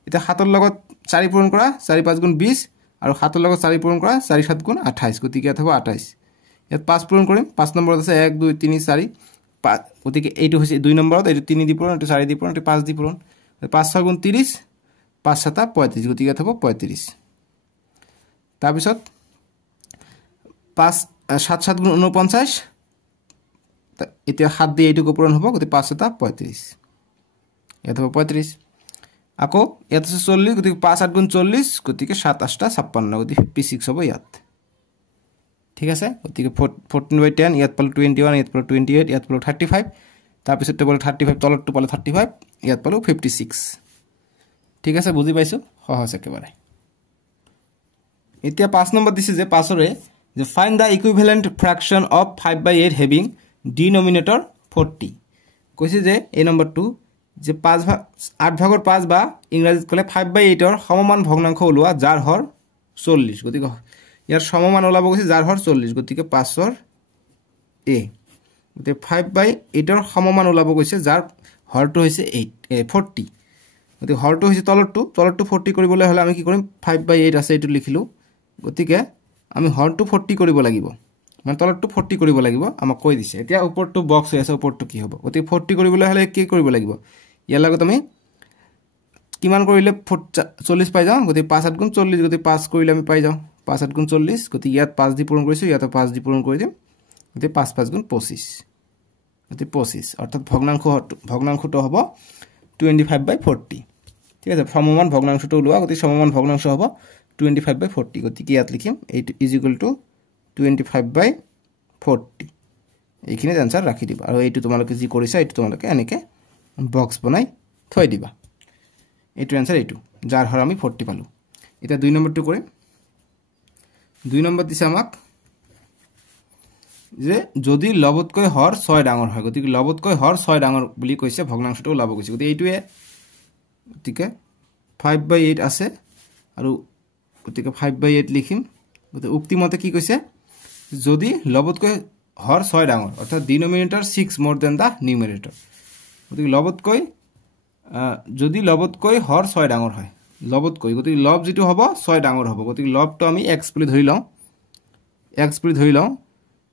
এটা 7 ৰ লগত 4 পূৰণ কৰা 4 5 গুণ 20 আৰু 7 ৰ লগত 4 পূৰণ কৰা 4 7 গুণ 28 গতিকে এটা হ'ব 28 ইয়াত 5 পূৰণ কৰিম 5 নম্বৰত আছে 1 2 3 4 5 গতিকে এইটো হৈছে 2 নম্বৰত এইটো 3 দি পূৰণ এইটো 4 দি পূৰণ এইটো 5 দি পূৰণ 5 6 গুণ 30 5 7 35 গতিকে এটা হ'ব 35 তাৰ পিছত 5 7 7 গুণ 49 এতিয়া 7 দি এইটো পূৰণ হ'ব গতিকে 5 7 35 এটা হ'ব 35 আকৌ ইয়াত আছে 40 গতিকে 5 8 গুণ 40 গতিকে 7 8 56 গতিকে 56 হ'ব ইয়াত ঠিক আছে গতিকে 14/10 ইয়াত পালো 21 ইয়াত পালো 28 ইয়াত পালো 35 তাৰ পিছত পালো 35 তলতটো পালো 35 ইয়াত পালো 56 ঠিক আছে বুজি পাইছো সহজ একেবাৰে এতিয়া 5 নম্বৰ দিছে যে 5 ৰে যে find the equivalent fraction of 5/8 having denominator 40 কৈছে যে এই নম্বৰটো যে 8 ভাগৰ 5 বা ইংৰাজীত কলে 5/8 ৰ সমমান ভগ্নাংশ ওলোৱা যাৰ হৰ 40 গতিকে ইয়াৰ সমমান ওলাব গৈছে যাৰ হৰ 40 গতিকে 5 ৰ a গতিকে 5/8 ৰ সমমান ওলাব গৈছে যাৰ হৰটো হৈছে 40 গতিকে হৰটো হৈছে তলৰটো 40 কৰিবলৈ হলে আমি কি কৰিম 5/8 আছে এটো লিখিলো গতিকে আমি হৰটো 40 কৰিব লাগিব মানে তলৰটো 40 কৰিব লাগিব আমাক কৈ দিছে এতিয়া ওপৰটো বক্স হৈ আছে ওপৰটো কি হ'ব গতিকে 40 কৰিবলৈ হলে কি কৰিব লাগিব ইয়াৰ লগত আমি কিমান কৰিলে 40 পাই যাও গতিকে 5 8 গুণ 40 গতিকে 5 কৰিলে আমি পাই যাও 5 8 গুণ 40 গতিকে ইয়াত 5 দি পূৰণ কৰিছো ইয়াত 5 দি পূৰণ কৰি দিম গতিকে 5 5 গুণ 25 গতিকে 25 অৰ্থাৎ ভগ্নাংশটো হ'ব 25/40 ঠিক আছে সমমান ভগ্নাংশটো ওলোৱা গতিকে সমমান ভগ্নাংশ হ'ব 25/40 গতিকে ইয়াত লিখিম 8 ইজ ইকুৱেল টু 25/40 এইখিনি আনসাৰ ৰাখি দিবা আৰু এইটো তোমালোকে যি কৰিছা এইটো তোমালোকে এনেকে বক্স বনাই থৈ দিবা এইটো আনসাৰ এইটো যাৰ হৰ আমি 40 পালো এটা 2 নম্বৰটো কৰিম 2 নম্বৰ দিছে আমাক যে যদি লবতকৈ হৰ 6 ডাঙৰ হয় গতিকে লবতকৈ হৰ 6 ডাঙৰ বুলি কৈছে ভগ্নাংশটো ওলাব গৈছে গতিকে এইটোৱে গতিকে 5/8 আছে আৰু গতিকে 5/8 লিখিম গতিকে উক্তি মতে কি কৈছে যদি লবতকৈ হৰ 6 ডাঙৰ অৰ্থাৎ ডিনোমিনেটৰ 6 more than the numerator গতিকে লবতকৈ যদি লবতকৈ হৰ 6 ডাঙৰ হয় লবতকৈ গতিকে লব যেটো হ'ব 6 ডাঙৰ হ'ব গতিকে লবটো আমি x বুলি ধৰি লওঁ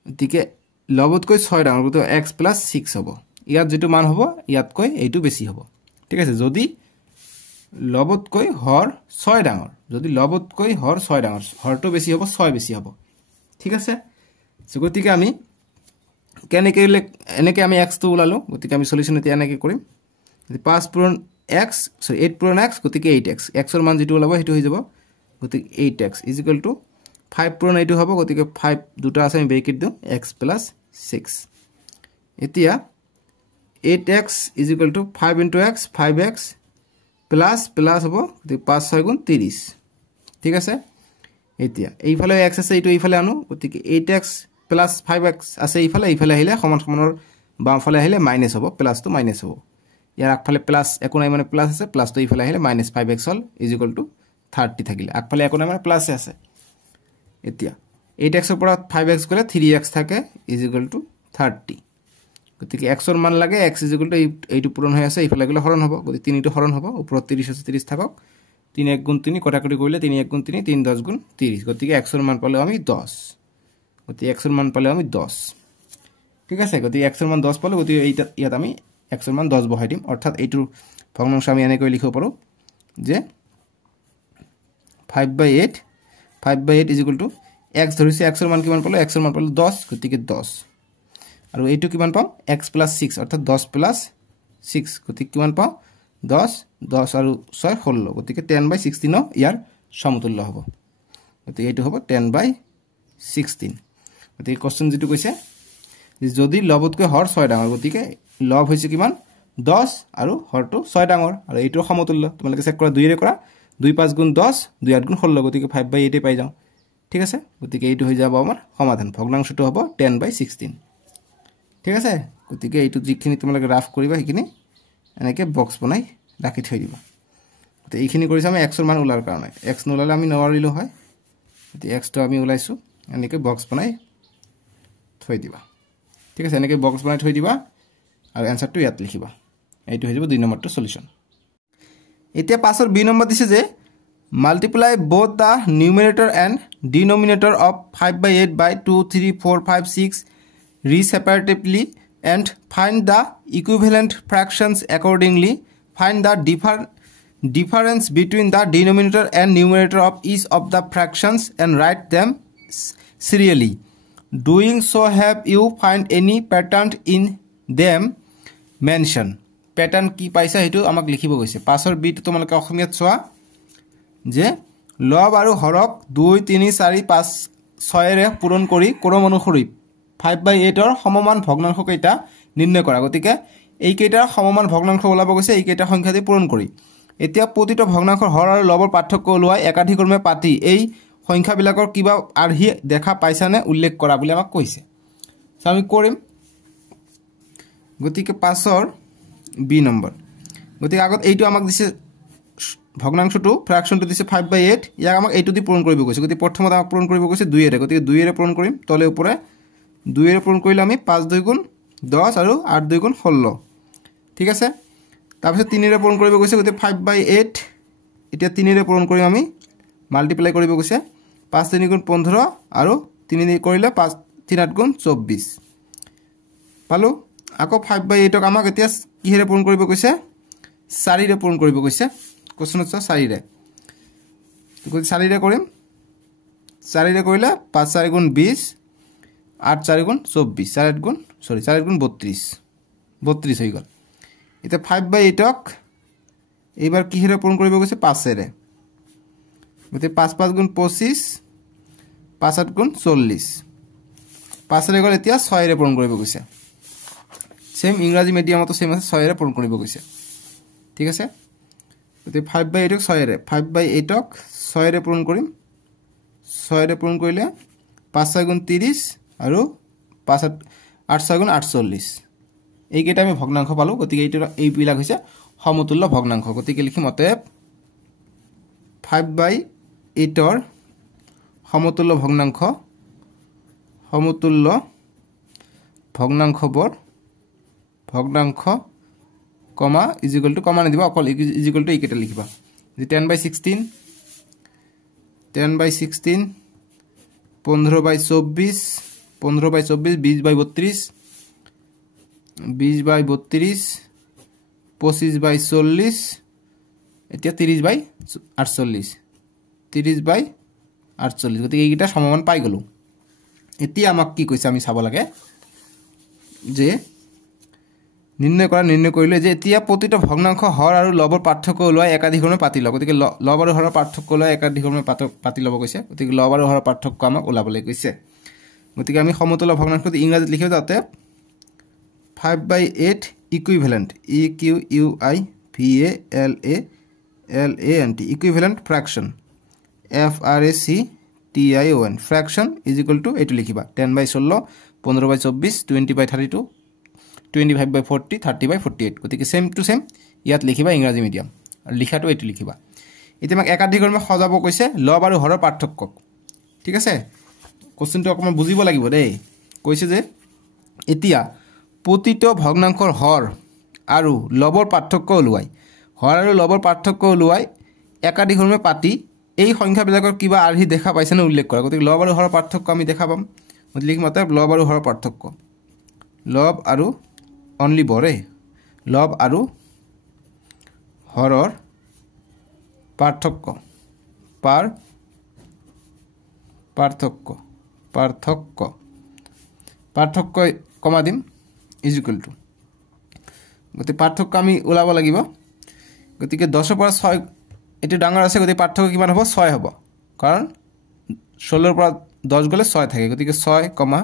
গতিকে লবতকৈ 6 ডাঙৰ গতিকে x + 6 হ'ব ইয়াত যেটো মান হ'ব ইয়াতকৈ এইটো বেছি হ'ব ঠিক আছে যদি লবতকৈ হৰ 6 ডাঙৰ যদি লবতকৈ হৰ 6 ডাঙৰ হৰটো বেছি হ'ব 6 বেছি হ'ব ঠিক আছে গতিকে আমি এনেকে আমি x টো উলালো গতিকে আমি সলিউশন এতিয়া এনেকে কৰিম 5 পূৰণ x 8 পূৰণ x গতিকে 8x x ৰ মান যেটো ওলাব হেতু হৈ যাব গতিকে 8x = 5 পূৰণ এইটো হ'ব গতিকে 5 দুটা আছে আমি ব্ৰেকেট দিও x + 6 এতিয়া 8x = 5 * x 5x প্লাস হ'ব গতিকে 5 6 গুণ 30 ঠিক আছে এতিয়া এইফালে x আছে এইটো এইফালে আনো গতিকে 8x প্লাস 5x আছে এইফালে আহিলে সমান সমানৰ বামফালে আহিলে মাইনাস হ'ব প্লাসটো মাইনাস হ'ব ইয়াৰ আগফালে প্লাস একো নাই মানে প্লাস আছে প্লাসটো এইফালে আহিলে -5x হল = 30 থাকিলে আগফালে একো নাই মানে প্লাস আছে এতিয়া 8x ৰ পৰা 5x গলে 3x থাকে = 30 গতিকে x ৰ মান লাগে x = এইটো পূৰণ হৈ আছে এইফালে গলে হৰণ হ'ব গতিকে 3 টো হৰণ হ'ব ওপৰত 30 আছে 30 থাকক 3 1 গুণ 3 কটাকটি কৰিলে 3 1 গুণ 3 3 10 গুণ 30 গতিকে x ৰ মান পালে আমি 10 গতিকে x ৰ মান পালে আমি 10 ঠিক আছে গতিকে x ৰ মান 10 পালো গতিকে ইয়াত আমি x ৰ মান 10 বহাই দিম অৰ্থাৎ এইটো ভগ্নাংশ আমি এনেকৈ লিখিব পাৰো যে 5/8 = x ধৰিছে x ৰ মান কিমান পালো x ৰ মান পালো 10 গতিকে 10 আৰু এইটো কিমান পাম x + 6 অৰ্থাৎ 10 + 6 গতিকে কিমান পাম 10 আৰু 6 16 গতিকে 10/16 ইয়াৰ সমতুল্য হ'ব গতিকে এইটো হ'ব 10/16 গতিকে কোশ্চেন যেটো কৈছে যদি লবতকৈ হৰ 6 ডাঙৰ গতিকে লব হৈছে কিমান 10 আৰু হৰটো 6 ডাঙৰ আৰু এইটোৰ সমতুল্য তোমালোকে চেক কৰা 2 ৰে কৰা 2 5 গুণ 10 2 8 গুণ 16 গতিকে 5/8 পাই যাও ঠিক আছে গতিকে এইটো হৈ যাব আমাৰ সমাধান ভগ্নাংশটো হ'ব 10/16 ঠিক আছে গতিকে এইটো যিখিনি তোমালোকে ৰাফ কৰিবা সেইখিনি এনেকে বক্স বনাই ৰাখি থৈ দিবা গতিকে এইখিনি কৰিছে আমি x ৰ মান উলাৰ কাৰণে x নলালে আমি নোৱাৰিলো হয় গতিকে x টো আমি উলাইছো এনেকে বক্স বনাই থৈ দিবা ঠিক আছে এনেকে বক্স বনাই থৈ দিবা আৰু এনসাৰটো ইয়াত লিখিবা এইটো হৈ যাব 2 নম্বৰটো সলিউশন এতিয়া পাছৰ b নম্বৰ দিছে যে multiply both the numerator and denominator of 5/8 by 2 3 4 5 6 respectively and find the equivalent fractions accordingly find the difference between the denominator and numerator of each of the fractions and write them serially doing so have you find any pattern in them mention pattern কি পাইছা হেতু আমাক লিখিব গৈছে পাছৰ B টো তোমালোকে অসমীয়াত চোৱা যে লব আৰু হৰক 2 3 4 5 6 ৰে পূৰণ কৰি ক্ৰম অনুসৰি 5/8 ৰ সমমান ভগ্নাংশ কেইটা নিৰ্ণয় কৰা গতিকে এই কেইটাৰ সমমান ভগ্নাংশ ওলাব গৈছে এই কেইটা সংখ্যা দি পূৰণ কৰি এতিয়া প্ৰতিটো ভগ্নাংশৰ হৰ আৰু লবৰ পাৰ্থক্য ওলোৱা একাধিক্ৰমে পাতি এই সংখ্যাবিলাকৰ কিবা আৰহি দেখা পাইছানে উল্লেখ কৰা বুলি আমাক কৈছে আমি কৰিম গতিকে পাছৰ বি নম্বৰ গতিকে আগত এইটো আমাক দিছে ভগ্নাংশটো ফ্ৰ্যাকশনটো দিছে 5/8 ইয়াক আমাক এইটো দি পূৰণ কৰিব গৈছে গতিকে প্ৰথমত আমাক পূৰণ কৰিব গৈছে 2 ৰে গতিকে 2 ৰে পূৰণ কৰিম তলে ওপৰে 2 ৰে পূৰণ কৰিলে আমি 5 2 গুণ 10 আৰু 8 2 গুণ 16 ঠিক আছে তাৰপিছত 3 ৰে পূৰণ কৰিব গৈছে গতিকে 5/8 এতিয়া 3 ৰে পূৰণ কৰিম আমি মাল্টিপ্লাই কৰিব গৈছে 5 3 গুণ 15 আৰু 3 কৰিলে 5 3 8 গুণ 24 পালো আকৌ 5/8 ক আমাক এতিয়া কিহেৰে পূৰণ কৰিব কৈছে 4 ৰে পূৰণ কৰিব কৈছে কোশ্চনত 4 ৰে গতিকে 4 ৰে কৰিম 4 ৰে কৰিলে 5 4 গুণ 20 8 4 গুণ 24 4 8 গুণ 4 গুণ 32 32 হৈ গল এটা 5/8 ক এইবাৰ কিহেৰে পূৰণ কৰিব গৈছে 5 ৰে গতিকে 5 5 গুণ 25 5 8 গুণ 40 5 ৰে গল এতিয়া 6 ৰে পূৰণ কৰিব গৈছে সেম ইংৰাজী মিডিয়ামতো সেম আছে 6 ৰে পূৰণ কৰিব গৈছে ঠিক আছে গতিকে 5/8 ক 6 ৰে 5/8 ক 6 ৰে পূৰণ কৰিম 6 ৰে পূৰণ কৰিলে 5 6 গুণ 30 আৰু 5 8 6 গুণ 48 এই কেইটা আমি ভগ্নাংশ পালো গতিকে এই বিলাক হৈছে সমতুল্য ভগ্নাংশ গতিকে লিখিম অতএব 5/8 ৰ সমতুল্য ভগ্নাংশবোৰ কমা ইজ ইকুয়াল টু কমা নিদিবা অকল ইজ ইকুয়াল টু এইকেইটা লিখিবা যে 10/16 10/16 15/24 15/24 20/32 20/32 25/40 এতিয়া 30/48 30/48 গতিকে এইকেইটা সমমান পাই গলো এতিয়া আমাক কি কৈছে আমি চাব লাগে যে নির্ণয় কৰিলে যে এতিয়া প্ৰতিটো ভগ্নাংশ হৰ আৰু লবৰ পাৰ্থক্য ওলোৱা একাধিক্ৰমে পাতি লওক গতিকে লব আৰু হৰৰ পাৰ্থক্য ওলোৱা একাধিক্ৰমে পাতি ল'ব কৈছে গতিকে লব আৰু হৰৰ পাৰ্থক্য আমাক ওলাবলৈ কৈছে গতিকে আমি সমতুল্য ভগ্নাংশটো ইংৰাজীত লিখিব যাতে 5/8 equivalent EQUIVALANT equivalent fraction FRACTION fraction is equal two এইটো লিখিবা 10/16 15/24 20/32 25/40 30/48 গতিকে সেম টু সেম ইয়াত লিখিবা ইংৰাজী মিডিয়াম আৰু লিখাটো এইটো লিখিবা এতিয়া আমাক একাধিক্ৰমে সজাব কৈছে লব আৰু হৰৰ পাৰ্থক্য ঠিক আছে কোশ্চেনটো অকমান বুজিব লাগিব দেই কৈছে যে এতিয়া প্ৰতিটো ভগ্নাংশৰ হৰ আৰু লবৰ পাৰ্থক্য ওলোৱাই হৰ আৰু লবৰ পাৰ্থক্য ওলোৱাই একাধিক্ৰমে পাতি এই সংখ্যাবিলাকৰ কিবা আৰ্হি দেখা পাইছেনে উল্লেখ কৰা গতিকে লব আৰু হৰৰ পাৰ্থক্য আমি দেখা পাম গতিকে লিখিম অতএব লব আৰু হৰৰ পাৰ্থক্য লব আৰু অনলি বৰে লব আৰু হৰৰ পাৰ্থক্য পাৰ্থক্য কমা দিম ইজ ইকুয়াল টু গতিকে পাৰ্থক্য আমি ওলাব লাগিব গতিকে 10 পৰা 6 এটো ডাঙৰ আছে গতিকে পাৰ্থক্য কিমান হ'ব 6 হ'ব কাৰণ 16 পৰা 10 গলে 6 থাকে গতিকে 6 কমা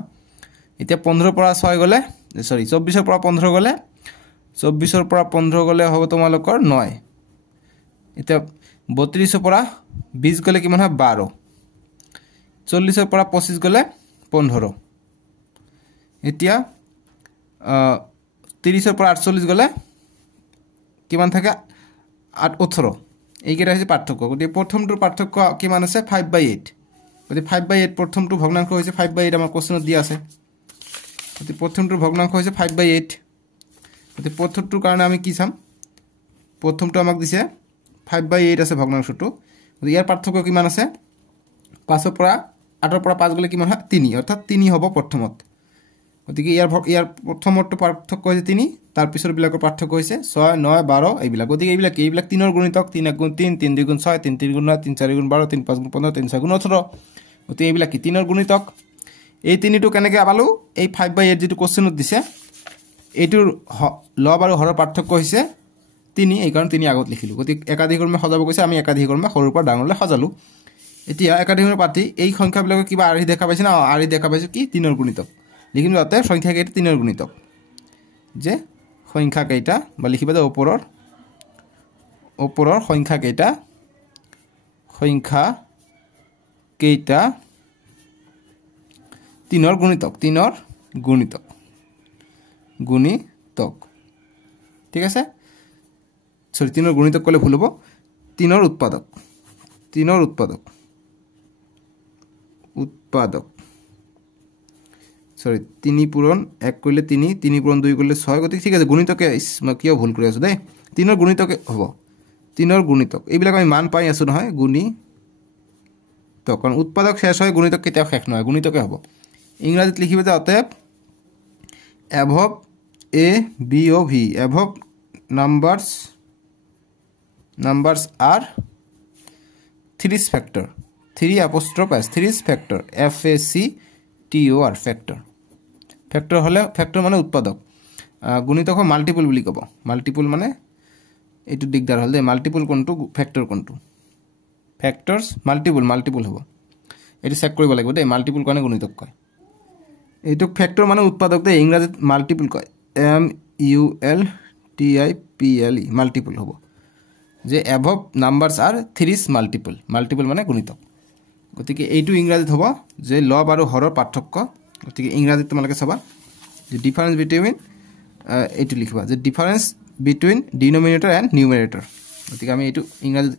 এতিয়া 15 পৰা 6 গলে সৰি 24 পৰা 15 গলে 24 পৰা 15 গলে হ'ব তোমালোকৰ 9 এতিয়া 32 পৰা 20 গলে কিমান হয় 12 40 পৰা 25 গলে 15 এতিয়া 30 পৰা 48 গলে কিমান থাকে 18 এইকেইটা হৈছে পাৰ্থক্য গতিকে প্ৰথমটোৰ পাৰ্থক্য কিমান আছে 5/8 গতিকে 5/8 প্ৰথমটো ভগ্নাংশ হৈছে 5/8 আমাৰ কোশ্চেনত দিয়া আছে গতিকে প্ৰথমটোৰ ভগ্নাংশ হৈছে 5/8 গতিকে প্ৰথমটোৰ কাৰণে আমি কি চাম প্ৰথমটো আমাক দিছে 5/8 আছে ভগ্নাংশটো গতিকে ইয়াৰ পাৰ্থক্য কিমান আছে 5 পৰা 8 পৰা 5 গলে কিমান হয় 3 অৰ্থাৎ 3 হ'ব প্ৰথমত গতিকে ইয়াৰ প্ৰথমটো পাৰ্থক্য হৈছে 3 তাৰ পিছৰ বিলাকৰ পাৰ্থক্য হৈছে 6 9 12 এইবিলাক গতিকে এইবিলাক 3 ৰ গুণিতক 3 × 3 3 2 × 6 3 3 × 9 3 4 × 12 3 5 × 15 3 6 × 18 গতিকে এইবিলাক কি 3 ৰ গুণিতক এই 3টো কেনেকৈ পালো এই 5/8 যেটো কোশ্চেনত দিছে এইটোৰ লব আৰু হৰৰ পাৰ্থক্য হৈছে 3 এই কাৰণ 3 আগত লিখিলো গতিকে একাধিক্ৰমে সজাব কৈছে আমি একাধিক্ৰমে সৰুৰ পৰা ডাঙৰলৈ সজালো এতিয়া একাধিক্ৰমে পাতি এই সংখ্যাবিলাকৰ কিবা আৰ্হি দেখা পাইছে না আৰ্হি দেখা পাইছো কি 3 ৰ গুণিতক লিখিম যাতে সংখ্যা কেইটা 3 ৰ গুণিতক যে সংখ্যা কেইটা বা লিখিবা যে ওপৰৰ সংখ্যা কেইটা 3 ৰ গুণিতক ঠিক আছে সৰি 3 ৰ গুণিতক কলে ভুল হ'ব 3 ৰ উৎপাদক সৰি 3 পূৰণ 1 কৰিলে 3 3 পূৰণ 2 কৰিলে 6 গতিকে ঠিক আছে গুণিতকে কিয় ভুল কৰি আছো দেই 3 ৰ গুণিতকে হ'ব 3 ৰ গুণিতক এইবিলাক আমি মান পাই আছো নহয় গুণিতক কাৰণ উৎপাদক শেষ হয় গুণিতক কেতিয়াও শেষ নহয় গুণিতকে হ'ব ইংৰাজীত লিখিবে যে অতএব above a b o v above numbers are 3's factor 3 factor FACTOR factor হলে factor মানে উৎপাদক গুণিতক মাল্টিপল বুলি কব মাল্টিপল মানে এটো দিগদাৰ হল দে মাল্টিপল কোনটো ফ্যাক্টৰ কোনটো ফ্যাক্টৰস মাল্টিপল হ'ব এটো চেক কৰিব লাগিব দে মাল্টিপল কোনে গুণিতক কয় এইটো ফ্যাক্টৰ মানে উৎপাদক দে ইংৰাজীত মাল্টিপল কয় MULTIPLE মাল্টিপল হ'ব যে above numbers are 3's multiple মানে গুণিতক গতিকে এইটো ইংৰাজীত হ'ব যে লব আৰু হৰৰ পাৰ্থক্য গতিকে ইংৰাজীত তোমালকে চাবা যে ডিফাৰেন্স বিটুইন এইটো লিখবা যে ডিফাৰেন্স বিটুইন ডিনোমিনেটৰ এণ্ড নিউমাৰেটৰ গতিকে আমি এইটো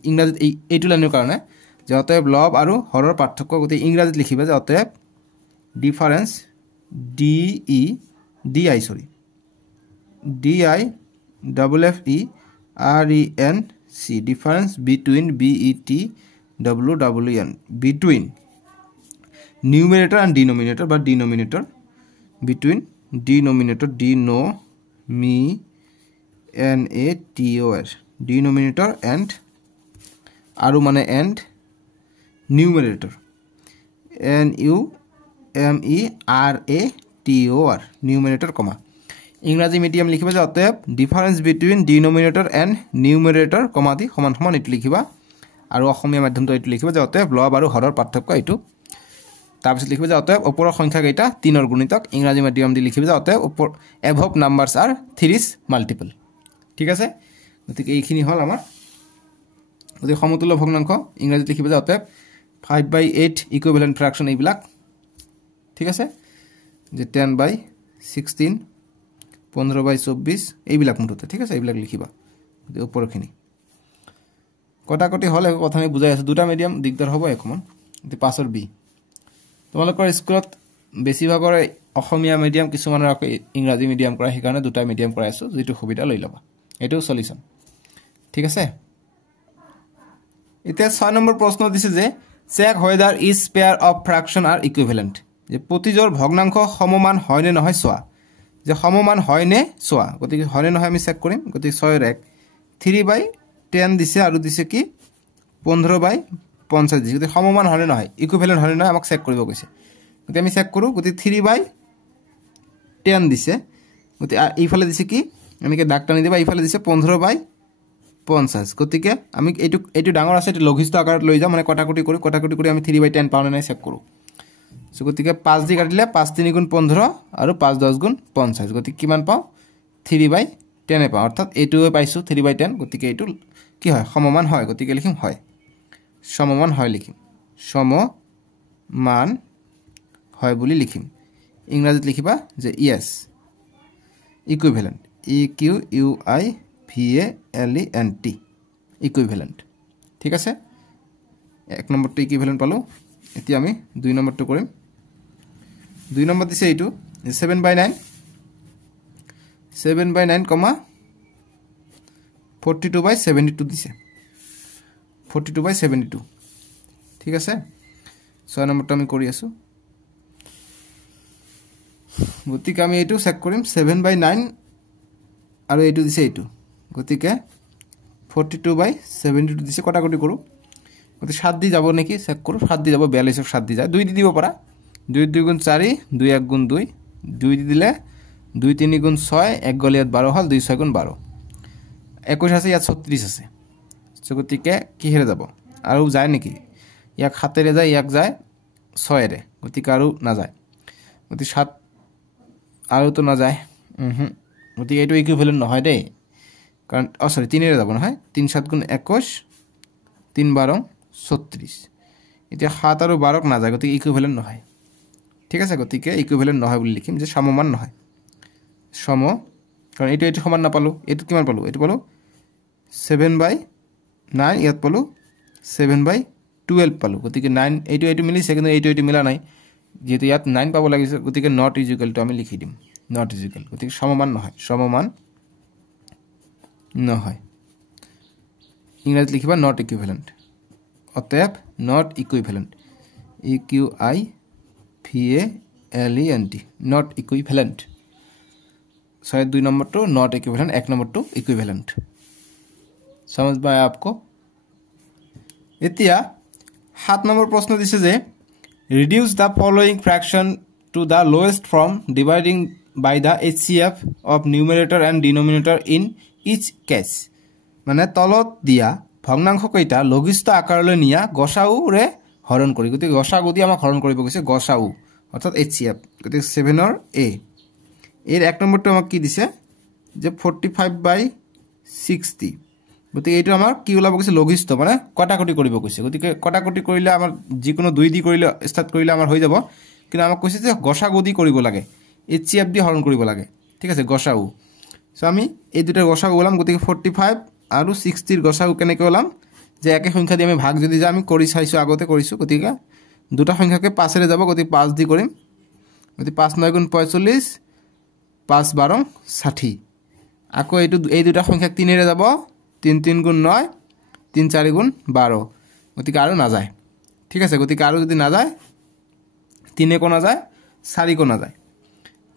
ইংৰাজীত এইটো লাইনৰ কাৰণে যে অতএব লব আৰু হৰৰ পাৰ্থক্য গতিকে ইংৰাজীত লিখিবা যে অতএব difference DI difference between between numerator and denominator, but denominator between denominator denominator and aru mane and numerator numerator numerator comma ইংৰাজী মিডিয়াম লিখিবা যে অতএব ডিফাৰেন্স বিটুইন ডিনোমিনেটৰ এন্ড নিউমাৰেটৰ কমা দি সমান সমান এটো লিখিবা আৰু অসমীয়া মাধ্যমটো এটো লিখিবা যে অতএব লব আৰু হৰৰ পাৰ্থক্য এটো তাৰপিছত লিখিবা যে অতএব ওপৰৰ সংখ্যা কেইটা 3 ৰ গুণিতক ইংৰাজী মাধ্যম দি লিখিবা যে অতএব ওপৰ এভব নাম্বাৰস আৰ 3's মাল্টিপল ঠিক আছে গতিকে এইখিনি হল আমাৰ গতিকে সমতুল্য ভগ্নাংশ ইংৰাজীত লিখিবা যে অতএব 5/8 ইকুইভ্যালেন্ট ফ্র্যাকশন এইবিলাক ঠিক আছে যে 10/16 15/24 এইবিলাক মুঠতে ঠিক আছে এইবিলাক লিখিবা ওপৰখিনি কটাকটি হল এক কথা আমি বুজাই আছো দুটা মিডিয়াম দিগদাৰ হ'ব একমন তে পাছৰ বি তোমালোকৰ স্কুলত বেছিভাগৰ অসমীয়া মিডিয়াম কিছুমানৰ আকৌ ইংৰাজী মিডিয়াম কৰা সেইকাৰণে দুটা মিডিয়াম কৰাই আছো যেটো সুবিধা লৈ লবা এটো সলিউশন ঠিক আছে এতিয়া 6 নম্বৰ প্ৰশ্ন দিছে যে check whether each pair of fraction are equivalent যে প্ৰতিজোৰ ভগ্নাংশ সমমান হয় নে নহয় চোৱা যে সমমান হয় নে চোৱা গতিকে হয় নে নহয় আমি চেক কৰিম গতিকে 6 ৰ 3/10 দিছে আৰু দিছে কি 15/50 দিছে গতিকে সমমান হয় নে নহয় ইকুইভ্যালেন্ট হয় নে নহয় আমাক চেক কৰিব কৈছে গতিকে আমি চেক কৰো গতিকে 3/10 দিছে গতিকে এইফালে দিছে কি আমি কি দাগ টানি দিবা এইফালে দিছে 15/50 গতিকে আমি এইটো ডাঙৰ আছে এটো লঘিষ্ঠ আকাৰত লৈ যাম মানে কটাকটি কৰি আমি 3/10 পাও নাই চেক কৰো সো গতিকে 5 দি কাটিলে 5 3 গুণ 15 আৰু 5 10 গুণ 50 গতিকে কিমান পাও 3/10 পাও অৰ্থাৎ এইটোৱে পাইছো 3/10 গতিকে এইটো কি হয় সমমান হয় গতিকে লিখিম হয় সমমান হয় লিখিম সমমান হয় বুলি লিখিম ইংৰাজীত লিখিবা যে ইয়েস ইকুইভ্যালেন্ট equivalent ইকুইভ্যালেন্ট ঠিক আছে এক নম্বৰটো ইকুইভ্যালেন্ট পালো এতিয়া আমি দুই নম্বৰটো কৰিম দুই নম্বৰ দিছে এইটো 7/9 42/72 দিছে 42/72 ঠিক আছে 6 নম্বৰটো আমি কৰি আছো গতিকে আমি এইটো চেক কৰিম 7/9 আৰু এইটো দিছে এইটো গতিকে 42/72 দিছে কটাকটি কৰো গতিকে 7 দি যাব নেকি চেক কৰো 7 দি যাব 42 ক 7 দি যায় 2 দি দিব পাৰা 2 2 গুণ 4 2 1 গুণ 2 2 দি দিলে 2 3 গুণ 6 1 গলে 12 হল 2 6 গুণ 12 21 আছে ইয়াত 36 আছে সো গতিকে কি হেৰে যাব আৰু যায় নেকি ইয়াক 7 ৰে যায় ইয়াক যায় 6 ৰে গতিকে আৰু না যায় গতিকে 7 আৰু তো না যায় গতিকে এইটো ইকুইভ্যালেন্ট নহয় দেই কাৰণ সৰি 3 ৰে যাব নহয় 3 7 গুণ 21 3 12 36 এতিয়া 7 আৰু 12 না যায় গতিকে ইকুইভ্যালেন্ট নহয় ঠিক আছে গতিকে ইকুইভ্যালেন্ট নহয় বুলি লিখিম যে সমমান নহয় সম কাৰণ এইটো সমান না পালো এইটো কিমান পালো এইটো পালো 7/9 ইয়াত পালো 7/12 পালো গতিকে 9 এইটো মিলিছে কিন্তু এইটো মিলা নাই যেহেতু ইয়াত 9 পাব লাগিছে গতিকে নট ইজ ইকুয়াল টু আমি লিখি দিম নট ইজ ইকুয়াল গতিকে সমমান নহয় ইংৰাজীত লিখিবা নট ইকুইভ্যালেন্ট অতএব not equivalent equivalent not equivalent शायद 2 नंबर तो नॉट इक्विवेलेंट 1 नंबर तो इक्विवेलेंट समझ में आया आपको इतिया 7 नंबर प्रश्न दिसे जे reduce the following fraction to the lowest form dividing by the HCF of numerator and denominator in each case माने तलत दिया भग्नांश कयटा लघिष्ठ आकारলৈ নিয়া গসাউ ৰে হৰণ কৰি গতি গসাগু দি আমাক হৰণ কৰিব কৈছে গসাউ অৰ্থাৎ HCF গতি 7 ৰ a এৰ 1 নম্বৰটো আমাক কি দিছে যে 45/60 গতি এইটো আমাৰ কি ওলাব কৈছে লঘিষ্ঠ মানে কটাকটি কৰিব কৈছে গতি কটাকটি কৰিলে আমাৰ যিকোনো দুই দি কৰিলে স্টাৰ্ট কৰিলে আমাৰ হৈ যাব কিন্তু আমাক কৈছে যে গসাগু দি কৰিব লাগে HCF দি হৰণ কৰিব লাগে ঠিক আছে গসাউ সো আমি এই দুটা গসাগু ওলাম গতি 45 আৰু 60 ৰ গসাগু কেনেকৈ ওলাম যে একে সংখ্যা দি আমি ভাগ যদি যা আমি কৰি চাইছো আগতে কৰিছো গতিকে দুটা সংখ্যাকে 5 ৰে যাব গতি 5 দি কৰিম গতি 5 9 গুণ 45 5 12 60 আকৌ এই দুটা সংখ্যাক 3 যাব 3 3 গুণ 9 3 4 গুণ 12 গতিকে আৰু নাযায় ঠিক আছে গতিকে আৰু যদি নাযায় 3 কো নাযায় 4 কো নাযায়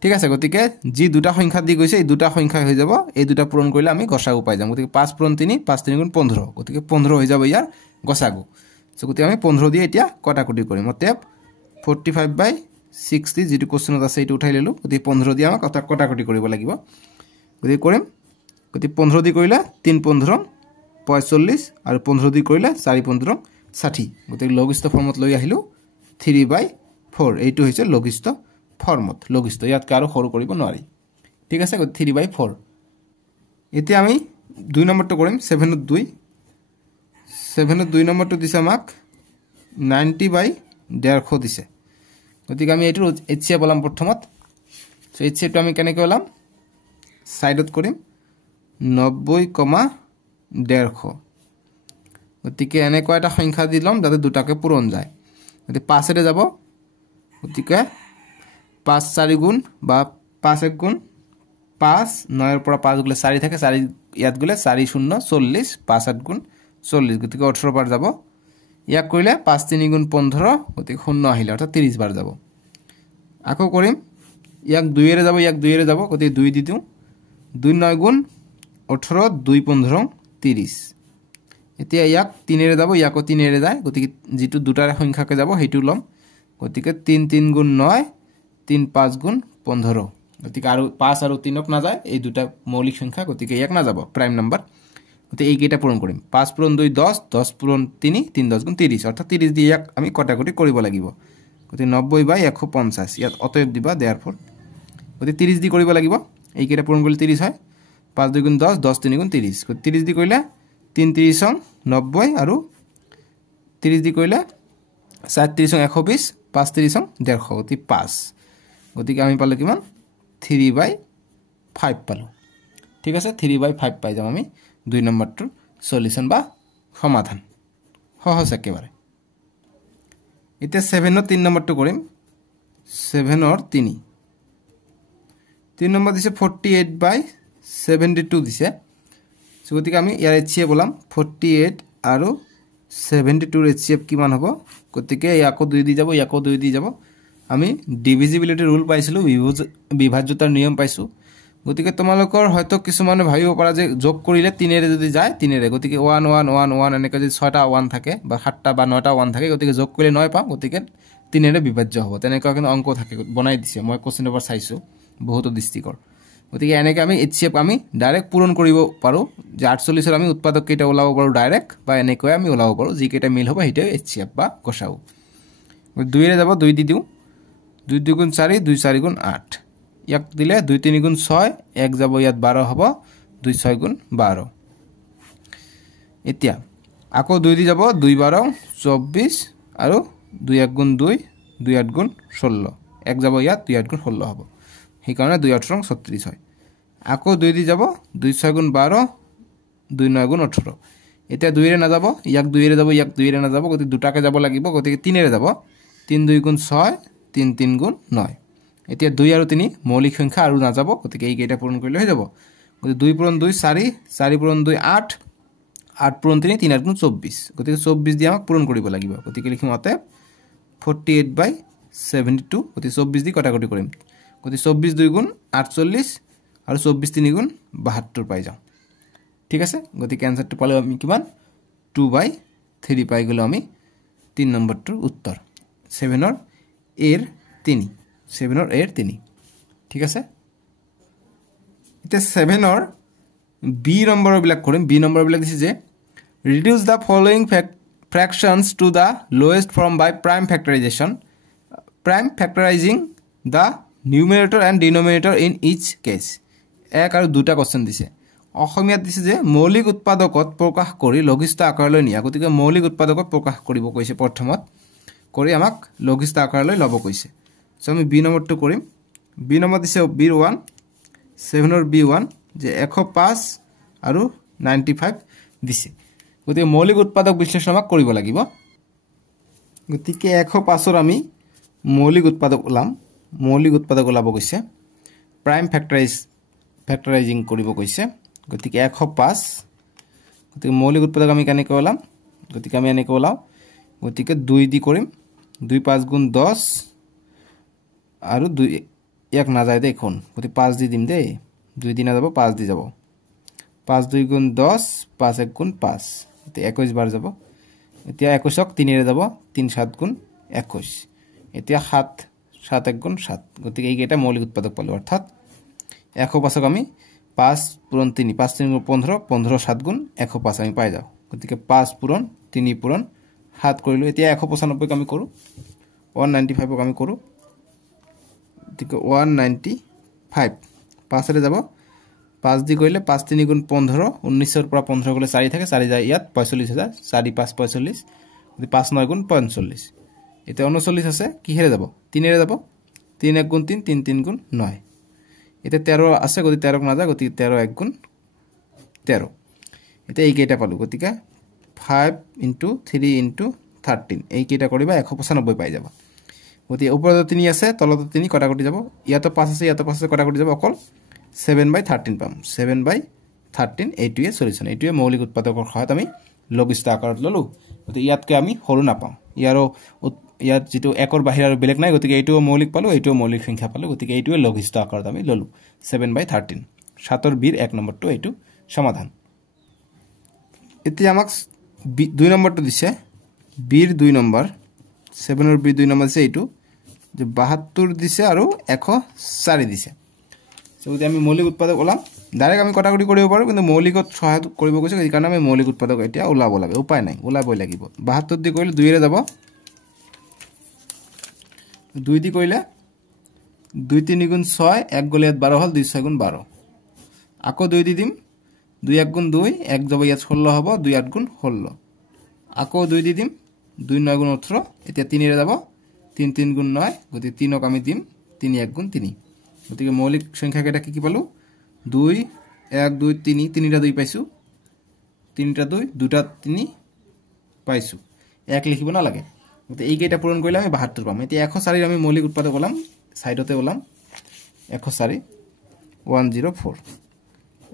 ঠিক আছে গতিকে যি দুটা সংখ্যা দি গৈছে এই দুটা সংখ্যা হৈ যাব এই দুটা পূৰণ কৰিলে আমি গসাগু পাই যাম গতিকে 5 পূৰণ 3 5 3 গুণ 15 গতিকে 15 হৈ যাব ইয়াৰ গসাগু গতিকে আমি 15 দিয়ে এতিয়া কটাকটি কৰিম অতএব 45/60 যেটো কোশ্চেনত আছে এটো উঠাই ললো গতিকে 15 দিয়ে আমাক কটাকটি কৰিব লাগিব গতিকে কৰিম গতিকে 15 দি কৰিলে 3 15 45 আৰু 15 দি কৰিলে 4 15 60 গতিকে লঘিষ্ঠ ফৰ্মত লৈ আহিলো 3/4 এইটো হৈছে লঘিষ্ঠ ফৰ্মত লঘিষ্ঠ ইয়াত কাৰো সৰু কৰিব নোৱাৰি ঠিক আছে গতিকে 3/4 এতিয়া আমি 2 নম্বৰটো কৰিম 7 ত 2 7 ত 2 নম্বৰটো দিছে আমাক 90/150 দিছে গতিকে আমি এটো HCF বলাম প্ৰথমত সো HCF টো আমি কেনেকৈ বলাম সাইডত কৰিম 90,150 গতিকে এনেকুৱা এটা সংখ্যা দিলম যাতে দুটাকে পূৰণ যায় গতিকে 5 এৰে যাব গতিকে 5 4 গুণ বা 5 1 গুণ 5 9 এর পৰা 5 গলে 4 থাকে 4 ইয়াত গলে 4 0 40 5 8 গুণ 40 গতিকে 18 বাৰ যাব ইয়াক কৰিলে 5 3 গুণ 15 গতিকে 0 আহিলে অৰ্থাৎ 30 বাৰ যাব আকৌ কৰিম ইয়াক 2 এৰে যাব ইয়াক 2 এৰে যাব গতিকে 2 দি দিও 2 9 গুণ 18 2 15 30 এতিয়া ইয়াক 3 এৰে যাব ইয়াকো 3 এৰে যায় গতিকে যেটো দুটাৰ সংখ্যাকে যাব হেতু লম গতিকে 3 3 গুণ 9 3 5 গুণ 15 গতিকে আৰু 5 আৰু 3 ক না যায় এই দুটা মৌলিক সংখ্যা গতিকে ইয়াক না যাব প্ৰাইম নাম্বাৰ গতিকে এই কেইটা পূৰণ কৰিম 5 পূৰণ 2 10 10 পূৰণ 3 3 10 গুণ 30 অৰ্থাৎ 30 দি ইয়াক আমি কটাকটি কৰিব লাগিব গতিকে 90/150 ইয়াত অতএব দিবা देयरफॉर গতিকে 30 দি কৰিব লাগিব এই কেইটা পূৰণ কৰিলে 30 হয় 5 2 গুণ 10 10 3 গুণ 30 গতিকে 30 দি কৰিলে 3 30 90 আৰু 30 দি কৰিলে 4 30 120 5 30 150 গতিকে 5 গতিকে আমি পালো কিমান 3/5 পালো ঠিক আছে 3/5 পাই যাম আমি 2 নম্বৰটোৰ সলিউশন বা সমাধান সহজ একেবাৰে এতিয়া 7 ৰ 3 নম্বৰটো কৰিম 7 ৰ 3 নম্বৰ দিছে 48/72 দিছে সো গতিকে আমি ইয়াৰ HCF বলাম 48 আৰু 72 ৰ HCF কিমান হ'ব গতিকে ইয়াকো 2 দি যাব ইয়াকো 2 দি যাব আমি ডিভিজিবিলিটি রুল পাইছিলো বিভাজ্যতাৰ নিয়ম পাইছো গতিকে তোমালোকৰ হয়তো কিছুমানে ভাবিব পাৰা যে যোগ কৰিলে 3 এৰে যদি যায় 3 এৰে গতিকে 1 1 1 1 এনেকৈ যদি 6টা 1 থাকে বা 7টা বা 9টা 1 থাকে গতিকে যোগ কৰিলে 9 পাম গতিকে 3 এৰে বিভাজ্য হ'ব তেনেকুৱা কিন্তু অংক থাকে বনাই দিছে মই কোশ্চেন পেপাৰ চাইছো বহুত দৃষ্টিকৰ গতিকে এনেকৈ আমি HCF আমি ডাইৰেক্ট পূৰণ কৰিব পাৰো যে 48 ৰ আমি উৎপাদক কেইটা ওলাব পাৰো ডাইৰেক্ট বা এনেকৈ আমি ওলাব পাৰো যি কেইটা মিল হ'ব হেইটো HCF বা গসাগু 2 এৰে যাব 2 দি দিও 2 2 গুণ 4 2 4 গুণ 8 ইয়াক দিলে 2 3 গুণ 6 1 যাব ইয়াত 12 হ'ব 2 6 গুণ 12 এতিয়া আকৌ 2 দি যাব 2 12 24 আৰু 2 1 গুণ 2 2 8 গুণ 16 1 যাব ইয়াত 2 8 গুণ 16 হ'ব সেই কাৰণে 2 8 36 হয় আকৌ 2 দি যাব 2 6 গুণ 12 2 9 গুণ 18 এতিয়া 2 এৰে না যাব ইয়াক 2 এৰে যাব ইয়াক 2 এৰে না যাব গতিকে দুটাকে যাব লাগিব গতিকে 3 এৰে যাব 3 2 গুণ 6 3 3 গুণ 9 এতিয়া 2 আৰু 3 মৌলিক সংখ্যা আৰু না যাব গতিকে এই কেইটা পূৰণ কৰিলে হৈ যাব গতিকে 2 পূৰণ 2 4 4 পূৰণ 2 8 8 পূৰণ 3 3 8 গুণ 24 গতিকে 24 দি আমাক পূৰণ কৰিব লাগিব গতিকে লিখিম অতে 48/72 গতিকে 24 দি কটাকটি কৰিম গতিকে 24 2 গুণ 48 আৰু 24 3 গুণ 72 পাই যাম ঠিক আছে গতিকে आंसरটো পালে আমি কিমান 2/3 পাই গলো আমি 3 নম্বৰটোৰ উত্তৰ 7 ৰ এৰ 3 7 ৰ এৰ 3 ঠিক আছে এটা 7 ৰ বি নম্বৰ বিলাক কৰিম বি নম্বৰ বিলাক দিছে যে reduce the following fractions to the lowest form by prime factorizing the numerator and denominator in each case এক আৰু দুটা কোশ্চেন দিছে অসমীয়াত দিছে যে মৌলিক উৎপাদকত প্ৰকাশ কৰি লঘিষ্ঠ আকাৰলৈ নিয়া গতিকে মৌলিক উৎপাদকত প্ৰকাশ কৰিব কৈছে প্ৰথমত কৰি আমাক লঘিষ্ঠ আকাৰলৈ লব কৈছে সো আমি বি নম্বৰটো কৰিম বি নম্বৰ দিছে b1 7 ৰ b1 যে 105 আৰু 95 দিছে গতিকে মৌলিক উৎপাদক বিশ্লেষণ আমাক কৰিব লাগিব গতিকে 105 ৰ আমি মৌলিক উৎপাদক ওলাব কৈছে ফেক্টৰাইজিং কৰিব কৈছে গতিকে 105 গতিকে মৌলিক উৎপাদক আমি কেনেকৈ ওলাম গতিকে আমি এনেকৈ ওলাও গতিকে 2 দি কৰিম 2 5 গুণ 10 আৰু 2 1 না যায় দেখোন গতিকে 5 দি দিম দে 2 দি না যাব 5 দি যাব 5 2 গুণ 10 5 1 গুণ 5 এতিয়া 21 বাৰ যাব এতিয়া 21ক 3 ৰে যাব 3 7 গুণ 21 এতিয়া 7 7 1 গুণ 7 গতিকে এই কেইটা মৌলিক উৎপাদক পালো অৰ্থাৎ 105ক আমি 5 পূৰণ 3 5 3 গুণ 15 15 7 গুণ 105 আমি পাই যাও গতিকে 5 পূৰণ 3 পূৰণ 7 কৰিলো এতিয়া 195ক আমি কৰো 195ক আমি কৰো গতিকে 195 5 ৰে যাব 5 দি কৰিলে 5 3 গুণ 15 19 ৰ পৰা 15 গলে 4 থাকে 4 যায় ইয়াত 45000 4 5 45 গতিকে 5 9 গুণ 45 এতিয়া 39 আছে কিহেৰে যাব 3 ৰে যাব 3 1 গুণ 3 3 3 গুণ 9 এটা 13 আছে গতি 13ক না যায় গতি 13 1 গুণ 13 এটা এই কেইটা পালো গতিকে 5 * 3 * 13 এই কেইটা কৰিবা 195 পাই যাব গতি ওপৰত 3 আছে তলত 3 কটাকটি যাব ইয়াতো 5 আছে ইয়াতো 5 আছে কটাকটি যাব অকল 7/13 পাম 7/13 এইটোৱে সলিউশন এইটোৱে মৌলিক উৎপাদকৰ সহায়ত আমি লঘিষ্ঠ আকাৰত ললো গতি ইয়াতকে আমি হৰু না পাম ইয়াত যেটো একৰ বাহিৰ আৰু বেলেগ নাই গতিকে এইটো মৌলিক পালো এইটো মৌলিক সংখ্যা পালো গতিকে এইটোৱে লঘিষ্ঠ আকাৰত আমি ললো 7/13 7ৰ বিৰ 1 নম্বৰটো এইটো সমাধান এতিয়া আমাক 2 নম্বৰটো দিছে বিৰ 2 নম্বৰ 7ৰ বিৰ 2 নম্বৰ আছে এইটো যে 72 দিছে আৰু 104 দিছে সো যদি আমি মৌলিক উৎপাদক ওলাম ডাইৰেক্ট আমি কটাকটি কৰিব পাৰো কিন্তু মৌলিকত সহায় কৰিব কৈছে এই কাৰণে আমি মৌলিক উৎপাদক এতিয়া ওলাব লাগে উপায় নাই ওলাবই লাগিব 72 দি কৰিলে 2 ৰে যাব 2 দি কৰিলে 2 3 গুণ 6 1 গলে 12 হল 2 6 গুণ 12 আকৌ 2 দি দিম 2 1 গুণ 2 1 যাব ইয়াত 16 হ'ব 2 8 গুণ 16 আকৌ 2 দি দিম 2 9 গুণ 18 এতিয়া 3 ৰে যাব 3 3 গুণ 9 গতি 3ক আমি দিম 3 1 গুণ 3 গতিকে মৌলিক সংখ্যা কেইটা কি পালো 2 1 2 3 তিনিটা 2 পাইছো তিনিটা 2 দুটা 3 পাইছো 1 লিখিব না লাগে গতি এই কেইটা পূৰণ কৰিলে আমি 72 পাম এতিয়া 104 আমি মৌলিক উৎপাদক ওলাম সাইডতে ওলাম 104 104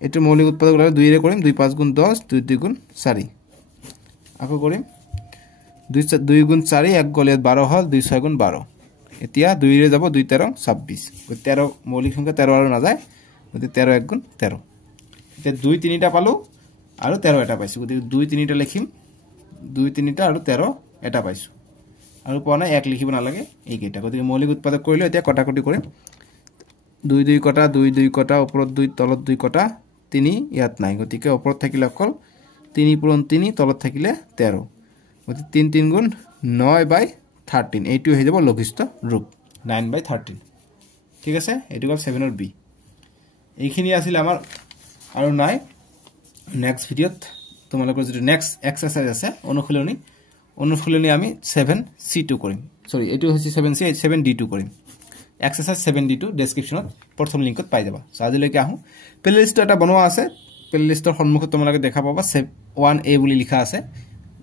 এটো মৌলিক উৎপাদক ওলালে 2 ৰে কৰিম 2 5 গুণ 10 2 2 গুণ 4 আকৌ কৰিম 2 গুণ 4 1 গলে 12 হল 2 6 গুণ 12 এতিয়া 2 ৰে যাব 2 13 26 13 মৌলিক সংখ্যা 13 আৰু না যায় গতি 13 1 গুণ 13 এতিয়া 2 3টা পালো আৰু 13 এটা পাইছো গতি 2 3টা লিখিম 2 3টা আৰু 13 এটা পাইছো আৰু পোৱা 1 লিখিব না লাগে এই কেইটা গতি মৌলিক উৎপাদক কৰিলে এতিয়া কটাকটি কৰিম 2 2 কটা 2 2 কটা ওপৰত 2 তলত 2 কটা 3 ইয়াত নাই গতিকে ওপৰত থাকিলে অকল 3 পূৰণ 3 তলত থাকিলে 13 গতি 3 3 গুণ 9/13 এইটো হৈ যাব লঘিষ্ঠ ৰূপ 9/13 ঠিক আছে এইটো গল 7 ৰ বি এইখিনি আছিল আমাৰ আৰু নাই নেক্সট ভিডিওত তোমালোকৰ যদি নেক্সট এক্সাৰসাইজ আছে অনুশীলনী আমি 7c2 কৰিম সৰি এটো হৈছে 7c 7d2 কৰিম এক্সাৰসাইজ 7d2 ডেসক্ৰিপচনত প্ৰথম লিংকত পাই যাবা আজিলৈকে আহো প্লেলিষ্ট এটা বনোৱা আছে প্লেলিষ্টৰ সন্মুখত তোমালোকে দেখা পাবা 1a বুলি লিখা আছে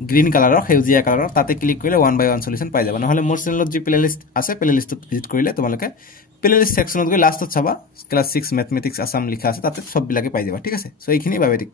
গ্ৰীন কালাৰৰ সেউজীয়া কালাৰৰ তাতে ক্লিক কৰিলে 1/1 সলিউশন পাই যাবা নহলে মোৰ চেনেলত যি প্লেলিষ্ট আছে প্লেলিষ্টত ভিজিট কৰিলে তোমালোকে প্লেলিষ্ট সেকশনত গৈ লাষ্টত চাবা ক্লাস 6 ম্যাথমেটিক্স আসাম লিখা আছে তাতে সব বিলাকে পাই যাবা ঠিক আছে সো এইখিনি বাবে ঠিক